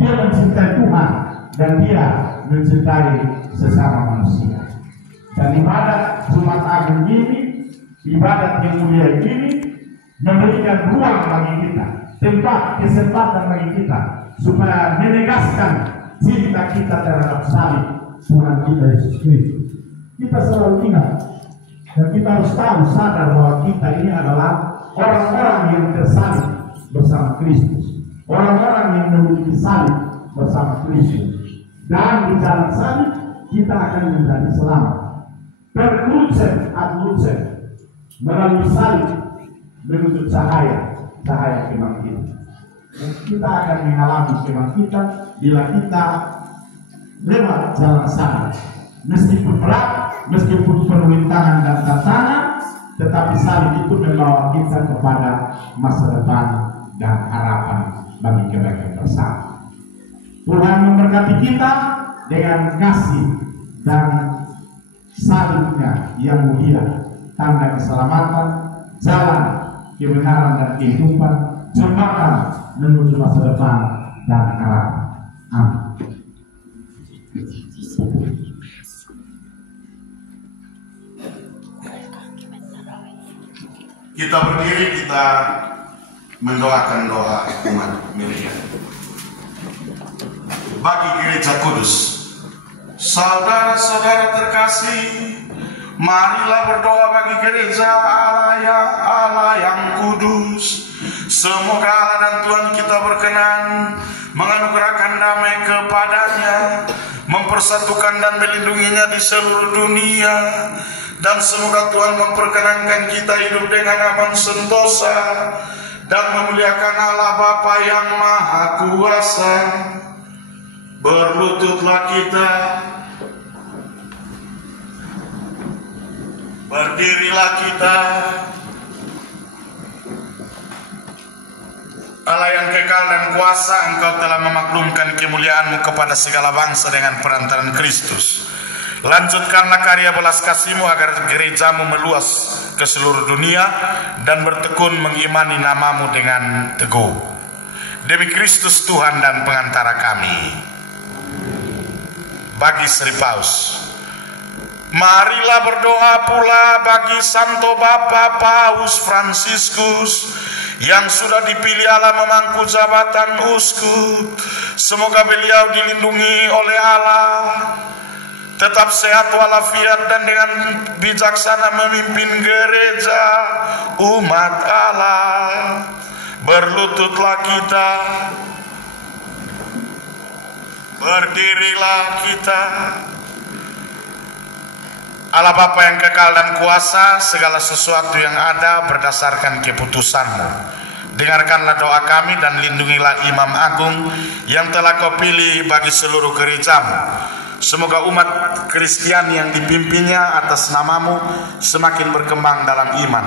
Dia mencintai Tuhan dan dia mencintai sesama manusia. Dan ibadat Jumat Agung ini, ibadat yang mulia ini memberikan ruang bagi kita, tempat, kesempatan bagi kita supaya menegaskan cinta kita terhadap salib Tuhan kita Yesus Kristus. Kita selalu ingat dan kita harus tahu, sadar bahwa kita ini adalah orang-orang yang tersalib bersama Kristus, orang-orang yang memiliki salib bersama Kristus. Dan di jalan salib kita akan menjadi selamat. Per crucem ad lucem, melalui salib menuju cahaya kebangkitan. Dan kita akan mengalami kebangkitan bila kita lewat jalan salib. Meskipun berat, meskipun penuh rintangan dan tantangan, tetapi salib itu membawa kita kepada masa depan dan harapan bagi kebaikan bersama. Tuhan memberkati kita dengan kasih dan salibnya yang mulia, tanda keselamatan, jalan kebenaran dan kehidupan, jembatan menuju masa depan dan harapan. Amin. Kita berdiri, kita mendoakan doa umat Miriam. Bagi gereja kudus, saudara-saudara terkasih, marilah berdoa bagi gereja Allah yang kudus. Semoga Allah dan Tuhan kita berkenan menganugerahkan damai kepadanya, mempersatukan dan melindunginya di seluruh dunia. Dan semoga Tuhan memperkenankan kita hidup dengan aman sentosa dan memuliakan Allah Bapa yang Maha Kuasa. Berlututlah kita, berdirilah kita. Allah yang kekal dan kuasa, Engkau telah memaklumkan kemuliaan-Mu kepada segala bangsa dengan perantaran Kristus. Lanjutkanlah karya belas kasih-Mu agar gereja-Mu meluas ke seluruh dunia dan bertekun mengimani nama-Mu dengan teguh. Demi Kristus Tuhan dan pengantara kami. Bagi Sri Paus, marilah berdoa pula bagi Santo Bapa Paus Fransiskus yang sudah dipilih Allah memangku jabatan uskup. Semoga beliau dilindungi oleh Allah, tetap sehat walafiat dan dengan bijaksana memimpin gereja umat Allah. Berlututlah kita, berdirilah kita. Allah Bapa yang kekal dan kuasa, segala sesuatu yang ada berdasarkan keputusan-Mu. Dengarkanlah doa kami dan lindungilah Imam Agung yang telah Kau pilih bagi seluruh gereja-Mu. Semoga umat Kristiani yang dipimpinnya atas nama-Mu semakin berkembang dalam iman.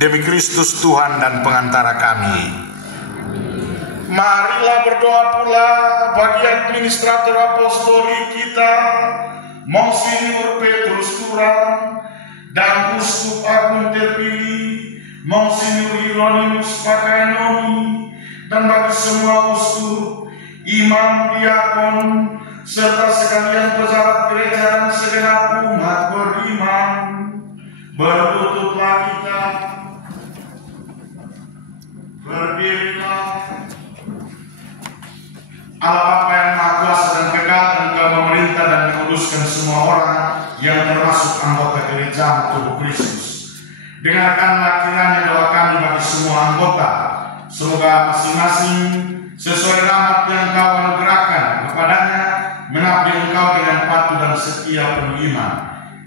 Demi Kristus Tuhan dan pengantara kami. Marilah berdoa pula bagi administrator apostolik kita, Monsinyur Petrus Turang, dan Uskup Agung terpilih, Monsinyur Hieronymus Pakainomi, dan bagi semua uskup, imam, diakon, serta sekalian pejabat gereja dan segenap umat beriman. Berlututlah kita, berdirilah. Allah Bapa yang Maha Kuasa dan kekal, Engkau memerintah dan menguduskan semua orang yang termasuk anggota gereja tubuh Kristus. Dengarkanlah kiranya doa kami bagi semua anggota. Semoga masing-masing sesuai rahmat yang Engkau anugerahkan kepadanya mengabdi Engkau dengan patuh dan setia penuh iman.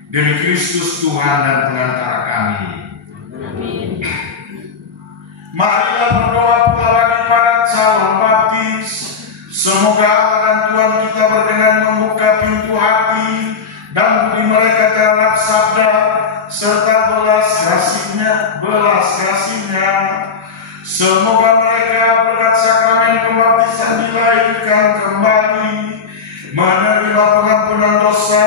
Demi Kristus Tuhan dan pengantara kami. Amin. Marilah berdoa pula bagi para calon baptis. Semoga Allah dan Tuhan kita berkenan membuka pintu hati dan budi mereka terhadap sabda serta belas kasihnya. Semoga mereka berkat sakramen pembaptisan dilahirkan kembali, menerima pengampunan dosa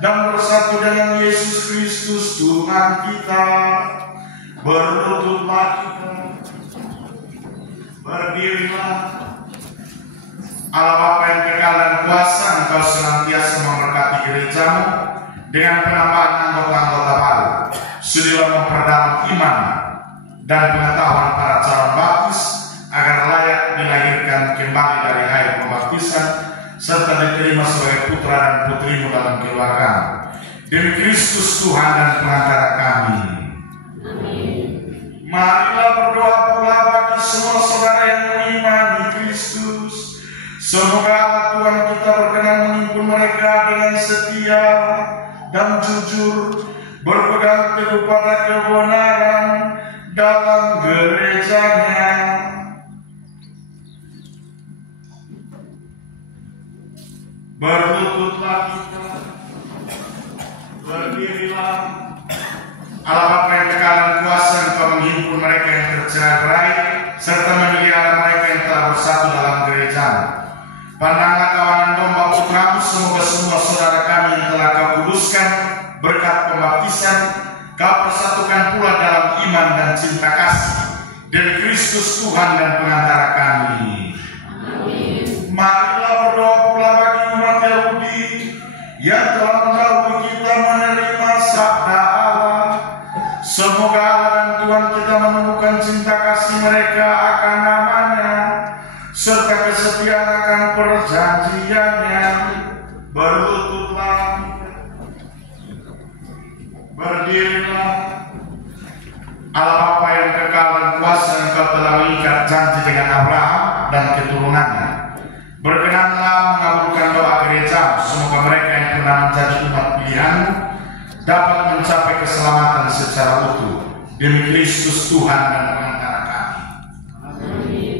dan bersatu dengan Yesus Kristus Tuhan kita. Berlututlah kita, berdirilah. Allah Bapa yang kekal dan kuasa, Engkau senantiasa memberkati gerejamu dengan penambahan anggota-anggota baru. Sudilah memperdalam iman dan pengetahuan para calon baptis agar layak dilahirkan kembali dari air pembaptisan serta diterima sebagai putra dan putrimu dalam keluarga. Demi Kristus Tuhan dan Pengantara kami. Marilah berdoa pula bagi semua saudara yang mengimani Kristus. Semoga Allah Tuhan kita berkenan menghimpun mereka dengan setia dan jujur, berpegang teguh pada kebenaran dalam gerejanya. Berlututlah kita, berdirilah. Allah Bapa yang kekal dan kuasa, Engkau menghimpun mereka yang tercerai-berai serta memelihara mereka yang telah bersatu dalam gereja. Pandanglah kawanan domba putramu, semoga semua saudara kami yang telah Kau kuduskan berkat pembaptisan, Kau persatukan pula dalam iman dan cinta kasih demi Kristus Tuhan dan Pengantara kami. Amin. Marilah berdoa pula bagi umat Yahudi yang telah mendahului kita menerima sabda Allah. Semoga Allah dan Tuhan kita menemukan cinta kasih mereka akan namanya serta kesetiaan akan perjanjiannya. Berlututlah, berdirilah. Allah Bapa yang kekal dan kuasa, Engkau telah mengikat janji dengan Abraham dan keturunannya. Berkenanlah mengabulkan doa gereja. Semoga mereka yang pernah menjadi umat pilihan-Mu dapat mencapai keselamatan secara utuh demi Kristus Tuhan dan Pengantara kami. Amin.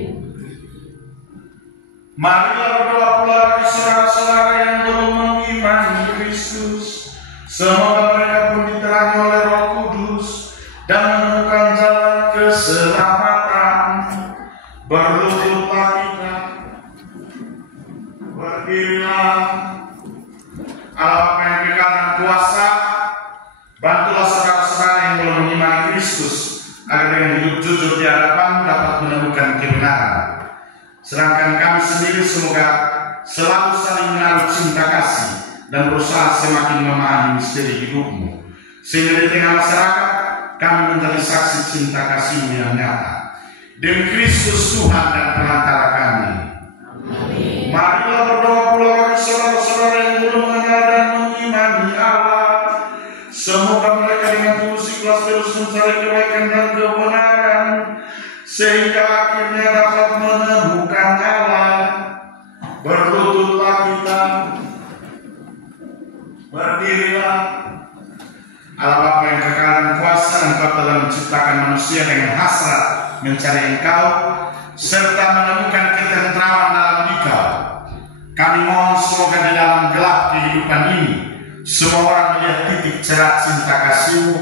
Marilah berdoa pula bagi saudara-saudara yang belum mengimani Kristus. Semoga mereka pun diterangi oleh Roh Kudus dan menemukan jalan keselamatan. Berlututlah kita, berdirilah. Allah Bapa yang kekal dan kuasa, bantulah saudara-saudara yang belum mengimani Kristus agar dengan hidup jujur di hadapan dapat menemukan kebenaran. Sedangkan kami sendiri semoga selalu saling menaruh cinta kasih dan berusaha semakin memahami misteri hidupmu, sehingga di tengah masyarakat kami menjadi saksi cinta kasih-Mu yang nyata. Demi Kristus Tuhan dan Pengantara kami. Amin. Marilah berdoa pula bagi saudara-saudara yang belum mengenal dan mengimani Allah. Semoga mereka dengan tulus ikhlas terus mencari kebaikan dan kebenaran, sehingga akhirnya dapat menemukan Allah. Berlututlah kita, berdirilah. Allah Bapa yang kekal dan kuasa, Engkau telah menciptakan manusia dengan hasrat mencari Engkau serta menemukan ketentraman dalam Dikau. Kami mohon semoga di dalam gelap kehidupan ini semua orang melihat titik cerah cinta kasih-Mu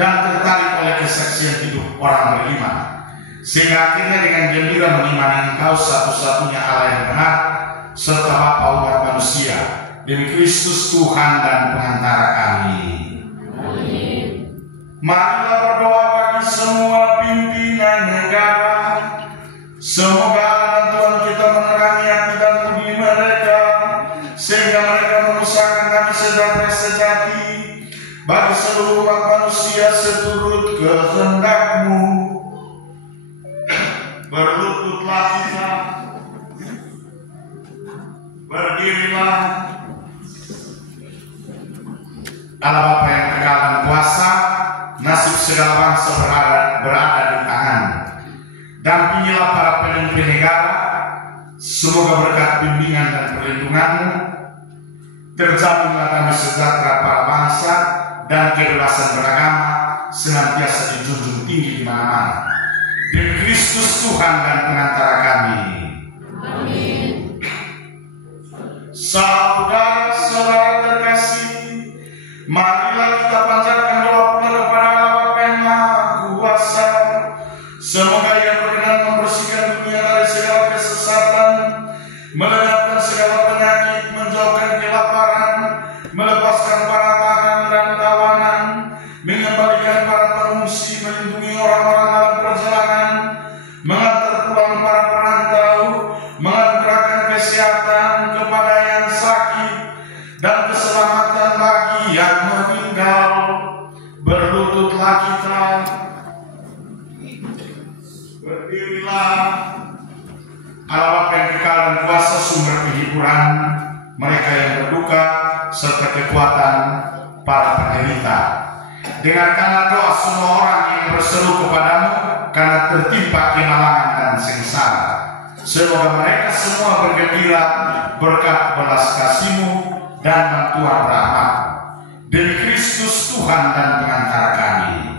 dan tertarik oleh kesaksian hidup orang beriman, sehingga akhirnya dengan gembira mengimani Engkau satu-satunya Allah yang benar serta Bapa umat manusia demi Kristus Tuhan dan Pengantara kami. Amin. Marilah berdoa bagi semua pimpinan negara. Semoga Allah Tuhan kita menerangi hati dan budi mereka, sehingga mereka mengusahakan kami sejahtera sejati bagi seluruh umat manusia seturut kehendak-Mu. Berlututlah kita, berdirilah. Allah Bapa yang kekal dan kuasa, nasib segala bangsa berada di tangan. Dampingilah para pemimpin negara, semoga berkat bimbingan dan perlindungan-Mu terjaminlah damai sejahtera para bangsa dan kebebasan beragama senantiasa dijunjung tinggi di mana-mana. Demi Kristus Tuhan dan Pengantara kami. Amin. Saudara-saudara terkasih, marilah kita panjatkan doa pula kepada Allah Bapa yang Maha Kuasa. Semoga Ia berkenan membersihkan dunia dari segala kesesatan, melenyapkan segala penyakit, menjauhkan kelaparan, melepaskan para tahanan dan tawanan, mengembalikan para pengungsi, melindungi orang-orang dalam perjalanan, mengantar pulang para perantau, menganugerahkan kesehatan Berdirilah, Allah Bapa yang kekal dan kuasa, sumber penghiburan mereka yang berduka serta kekuatan para penderita. Dengarkanlah doa semua orang yang berseru kepadamu karena tertimpa kemalangan dan sengsara. Semoga mereka semua bergembira berkat belas kasih-Mu dan bantuan rahmat. Demi Kristus Tuhan dan pengantara kami.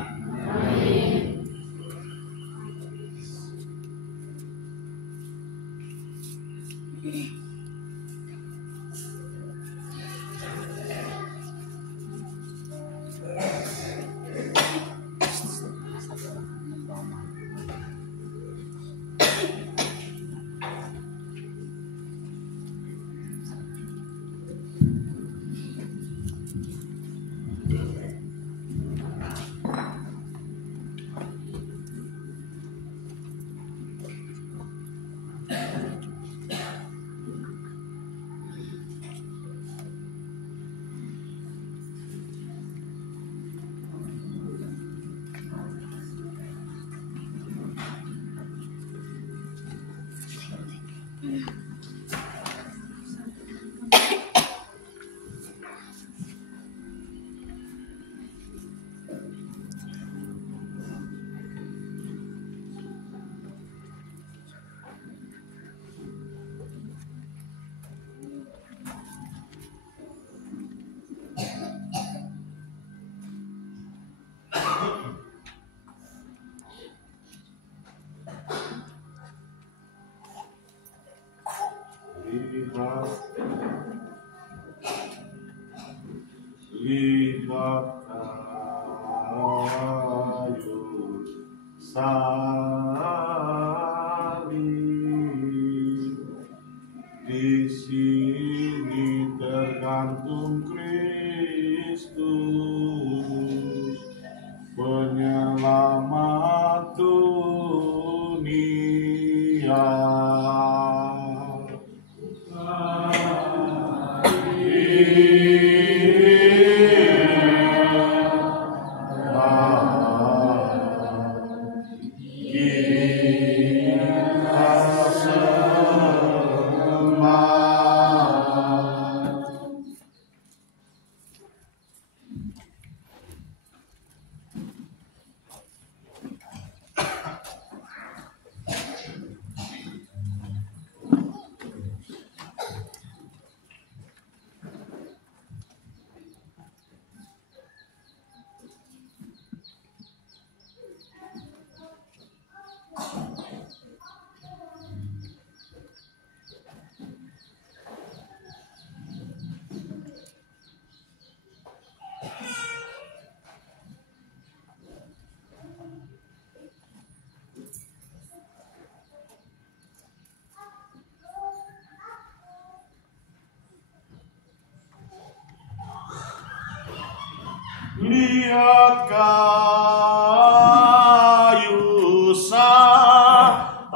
Lihat kayu salib, di sini tergantung Kristus, penyelamat dunia. Lihat kayu salib,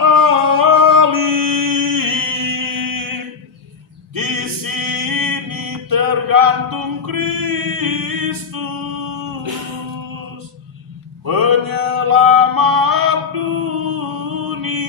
di sini tergantung Kristus, penyelamat dunia.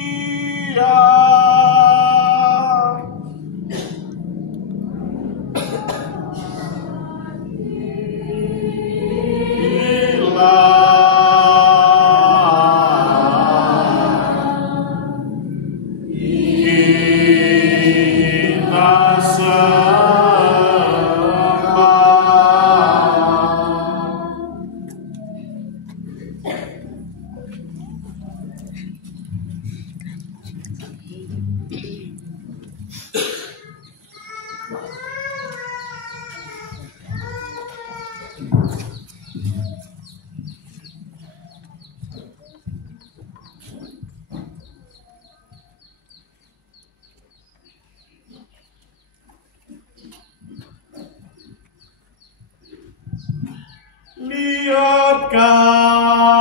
Lihat kayu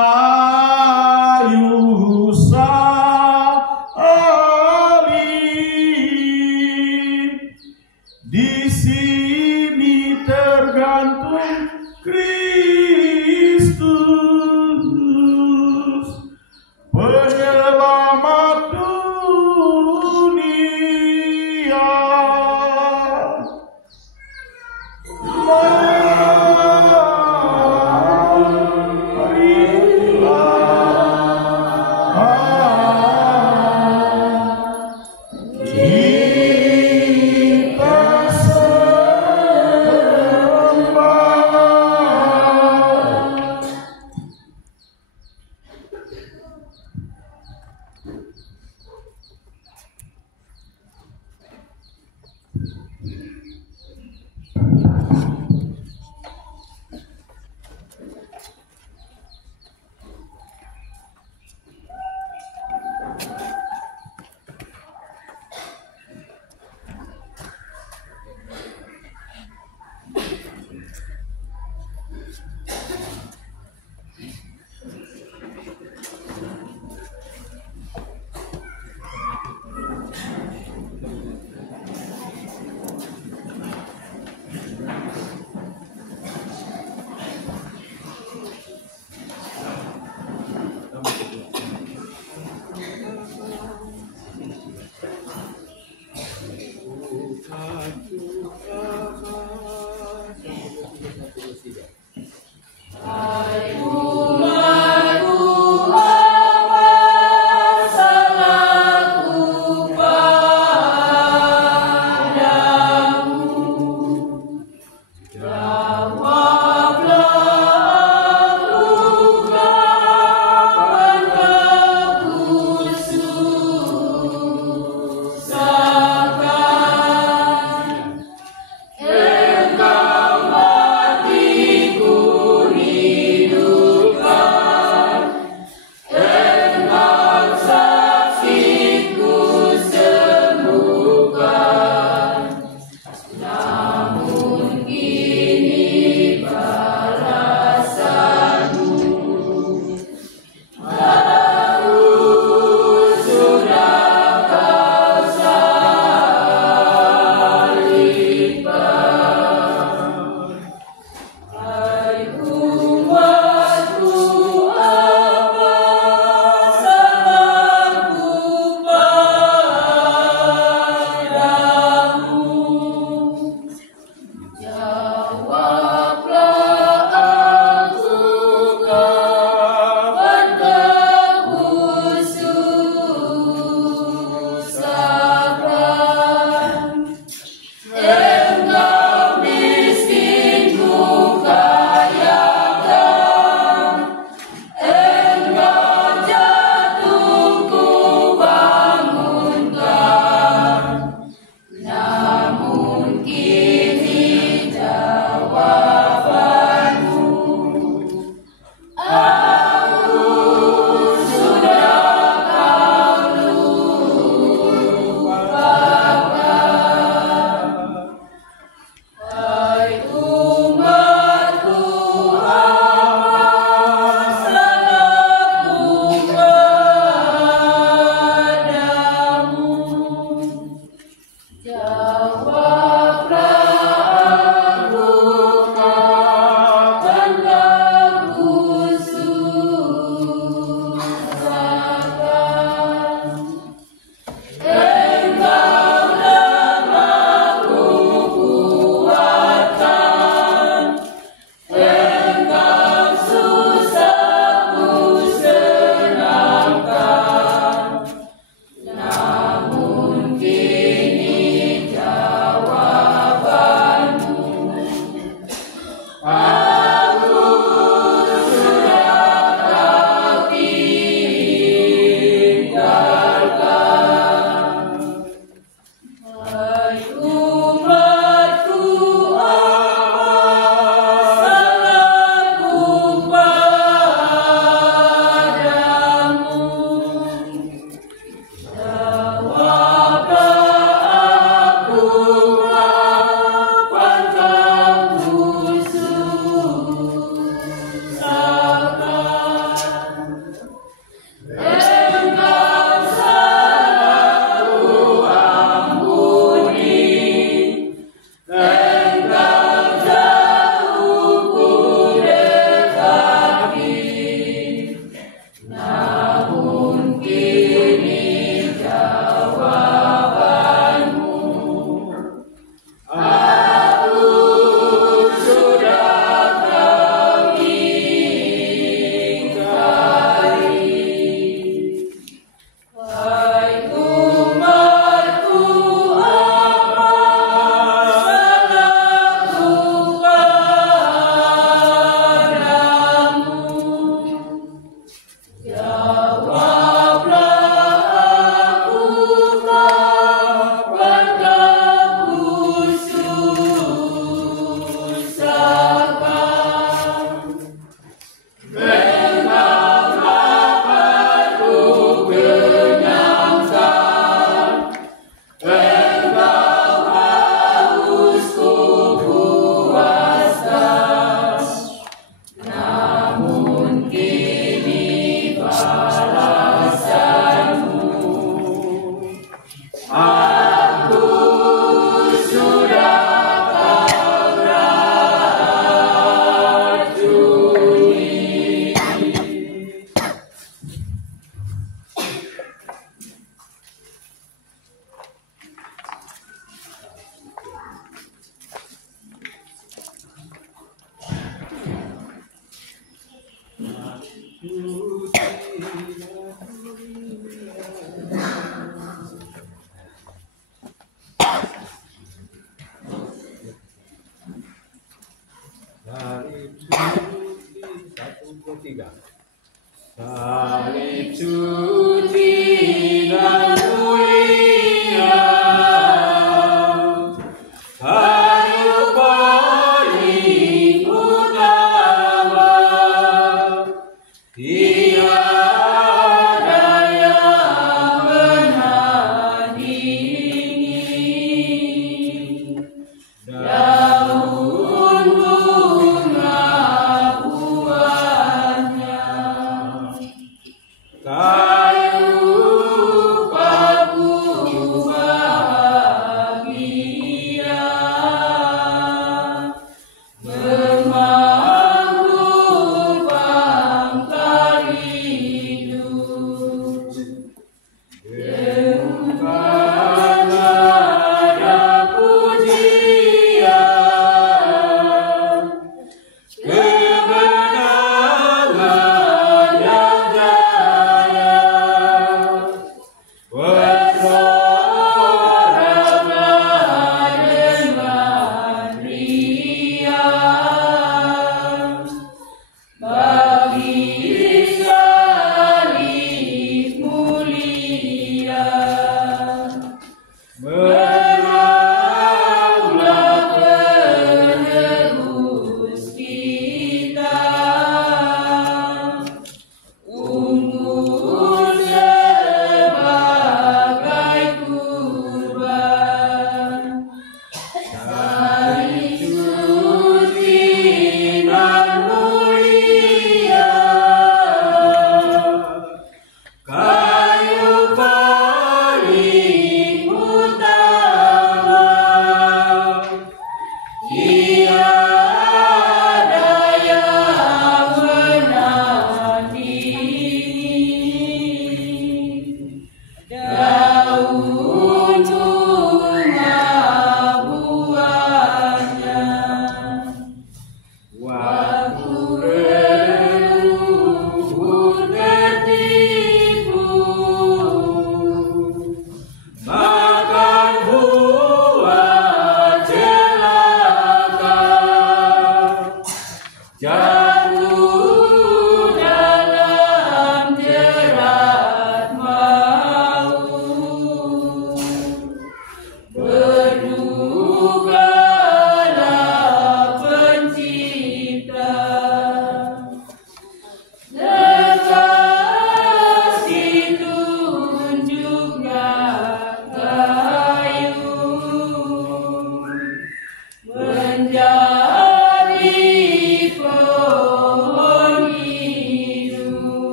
salib, di sini tergantung Kristus, selamat dunia.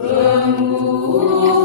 Tubuhku yang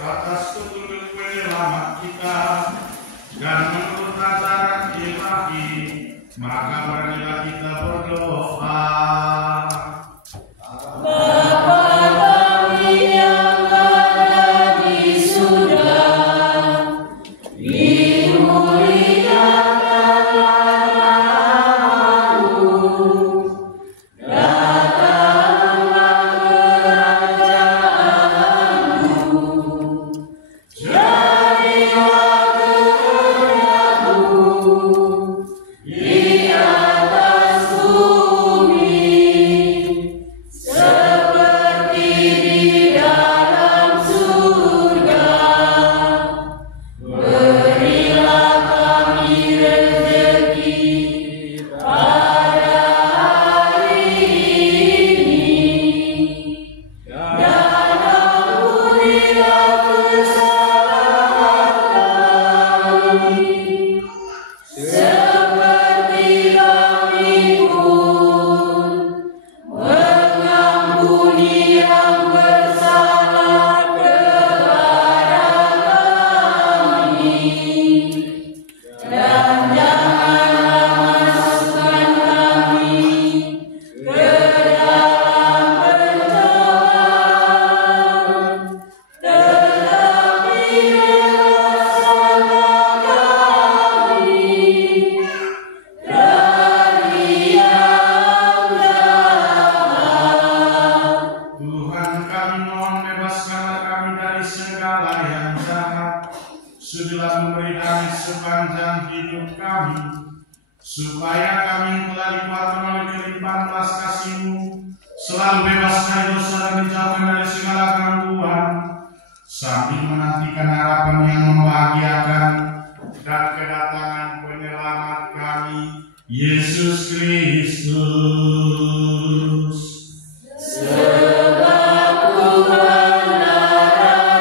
atas petunjuk penyelamat kita dan menurut ajaran ilahi, maka marilah kita berdoa. Bapa kami yang ada di surga, dimuliakanlah namamu, datanglah kerajaanmu, jadilah kehendakmu di atas bumi seperti di dalam surga. Berilah kami rezeki pada hari ini, dan ampunilah kesalahan kami, seperti kami pun mengampuni yang bersalah kepada kami, dan janganlah masukkan kami ke dalam pencobaan, tetapi bebaskanlah kami dari yang jahat. Tuhan kami mohon bebaskanlah kami dari segala yang jahat, sudilah memberi kami sepanjang hidup kami, supaya kami yang telah dikuatkan oleh kelimpahan belas kasih-Mu selalu bebas dari dosa dan dijauhkan dari segala gangguan, sambil menantikan harapan yang membahagiakan dan kedatangan penyelamat kami, Yesus Kristus. Sebab Tuhanlah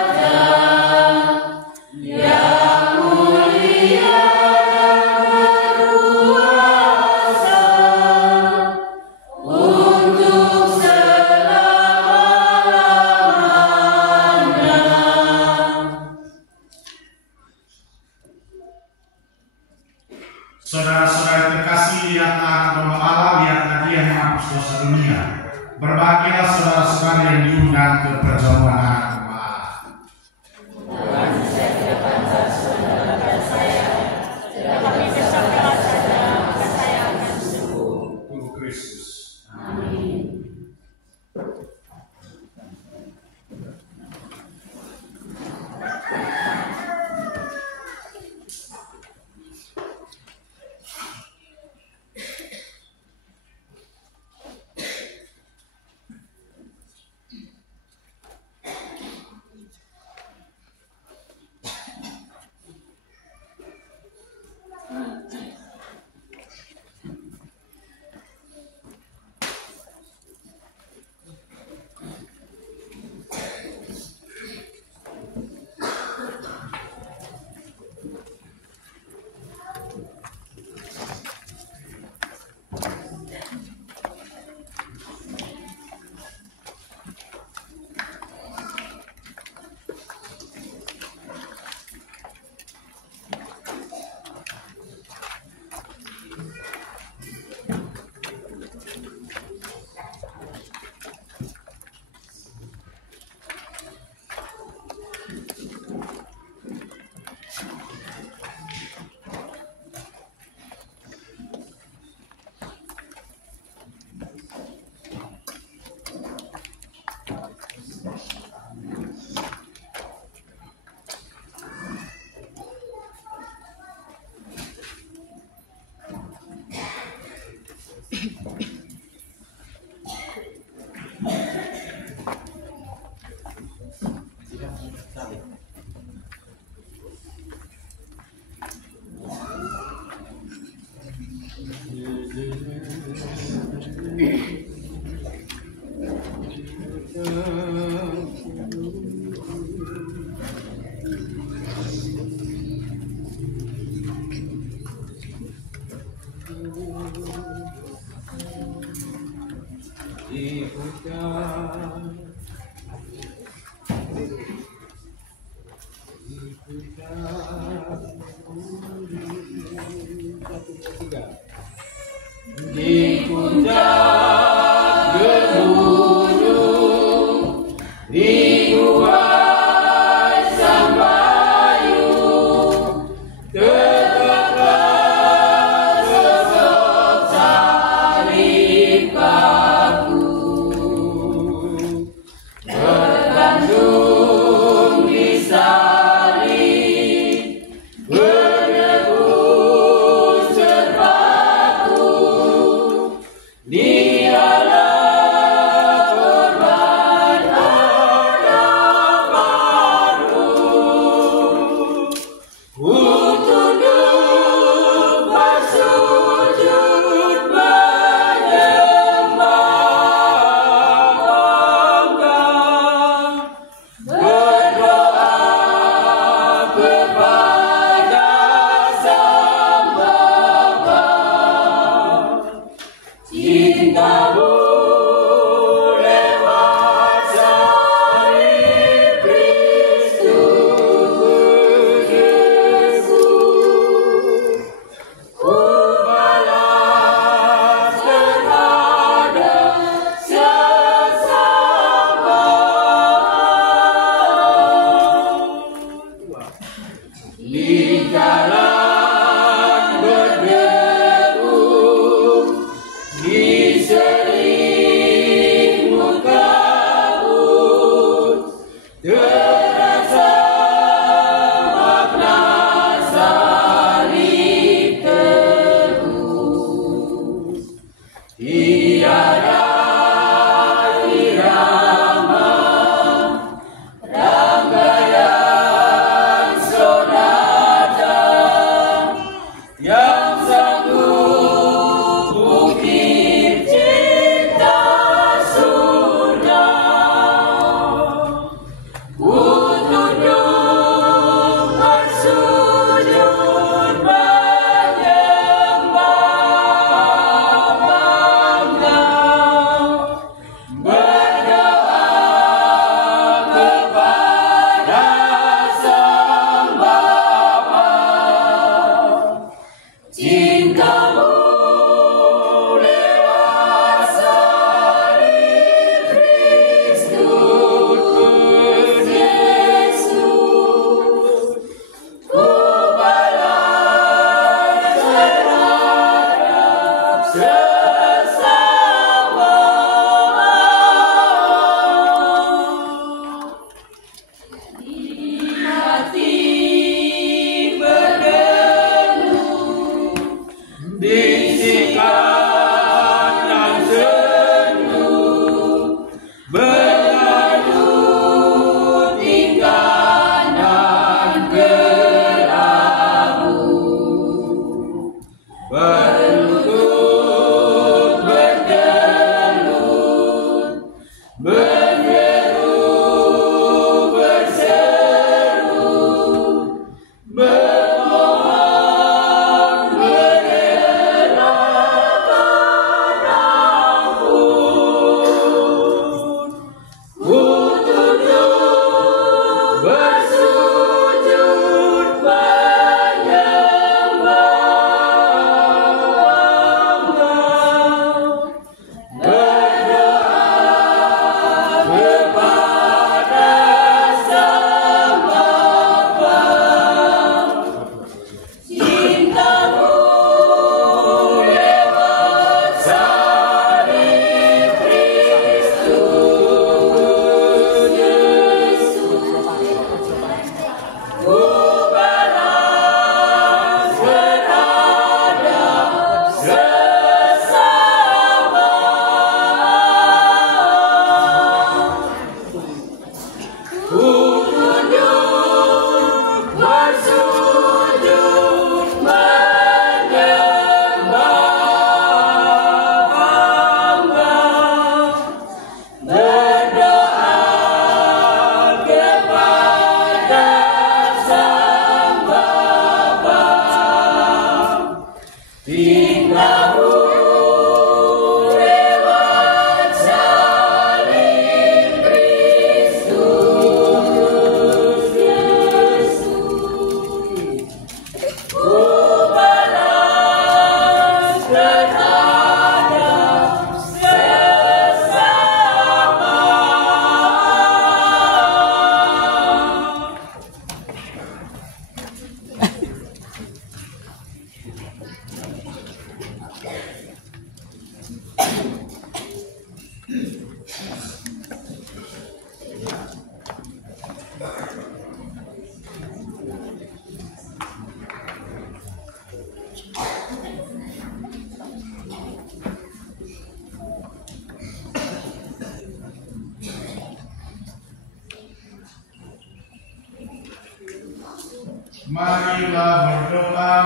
Marilah berdoa.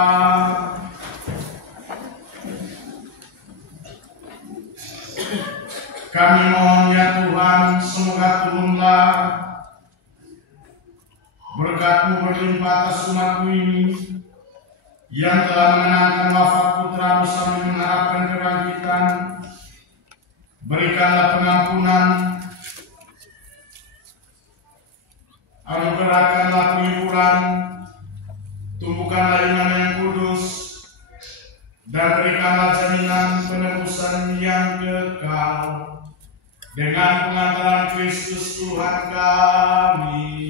Kami mohon ya Tuhan, semoga turunlah berkat-Mu berlimpah atas umat-Mu ini yang telah mengenangkan wafat Putra-Mu sambil mengharapkan kebangkitan. Berikanlah pengampunan, anugerahkanlah penghiburan, tumbuhkanlah iman yang kudus, dan berikanlah jaminan penebusan yang kekal dengan pengantaran Kristus Tuhan kami.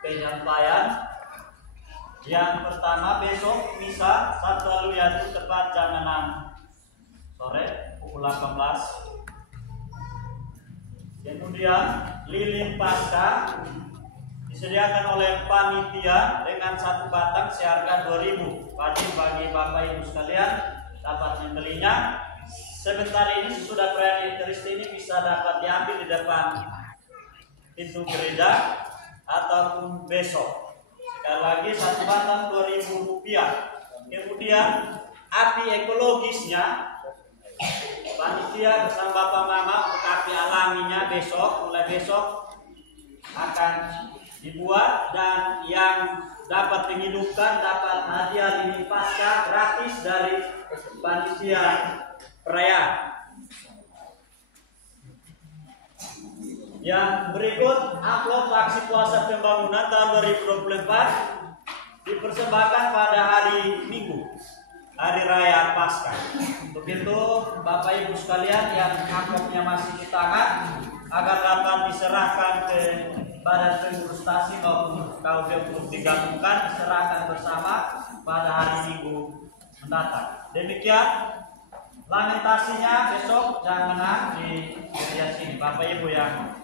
Penyampaian yang pertama, besok misa Sabtu Haleluya tepat jam 6 sore pukul 18. Kemudian lilin Paskah disediakan oleh panitia dengan 1 batang seharga 2.000. Wajib bagi Bapak Ibu sekalian dapat membelinya. Sebentar ini sesudah perayaan Ekaristi ini bisa dapat diambil di depan pintu gereja ataupun besok. Sekali lagi 1 batang 2.000 rupiah. Kemudian api ekologisnya panitia bersama Bapak Mama untuk api alaminya mulai besok akan dibuat, dan yang dapat menghidupkan dapat hadiah lilin Paskah gratis dari panitia perayaan. Yang berikut, amplop aksi puasa pembangunan tahun 2024 dipersembahkan pada hari Minggu, hari raya Paskah. Untuk itu, Bapak Ibu sekalian yang amplopnya masih di tangan, agar dapat diserahkan ke Badan Pengurus Stasi maupun KUP untuk digabungkan, diserahkan bersama pada hari Minggu mendatang. Demikian lamentasinya besok jam 6 di gereja sini. Bapak Ibu yang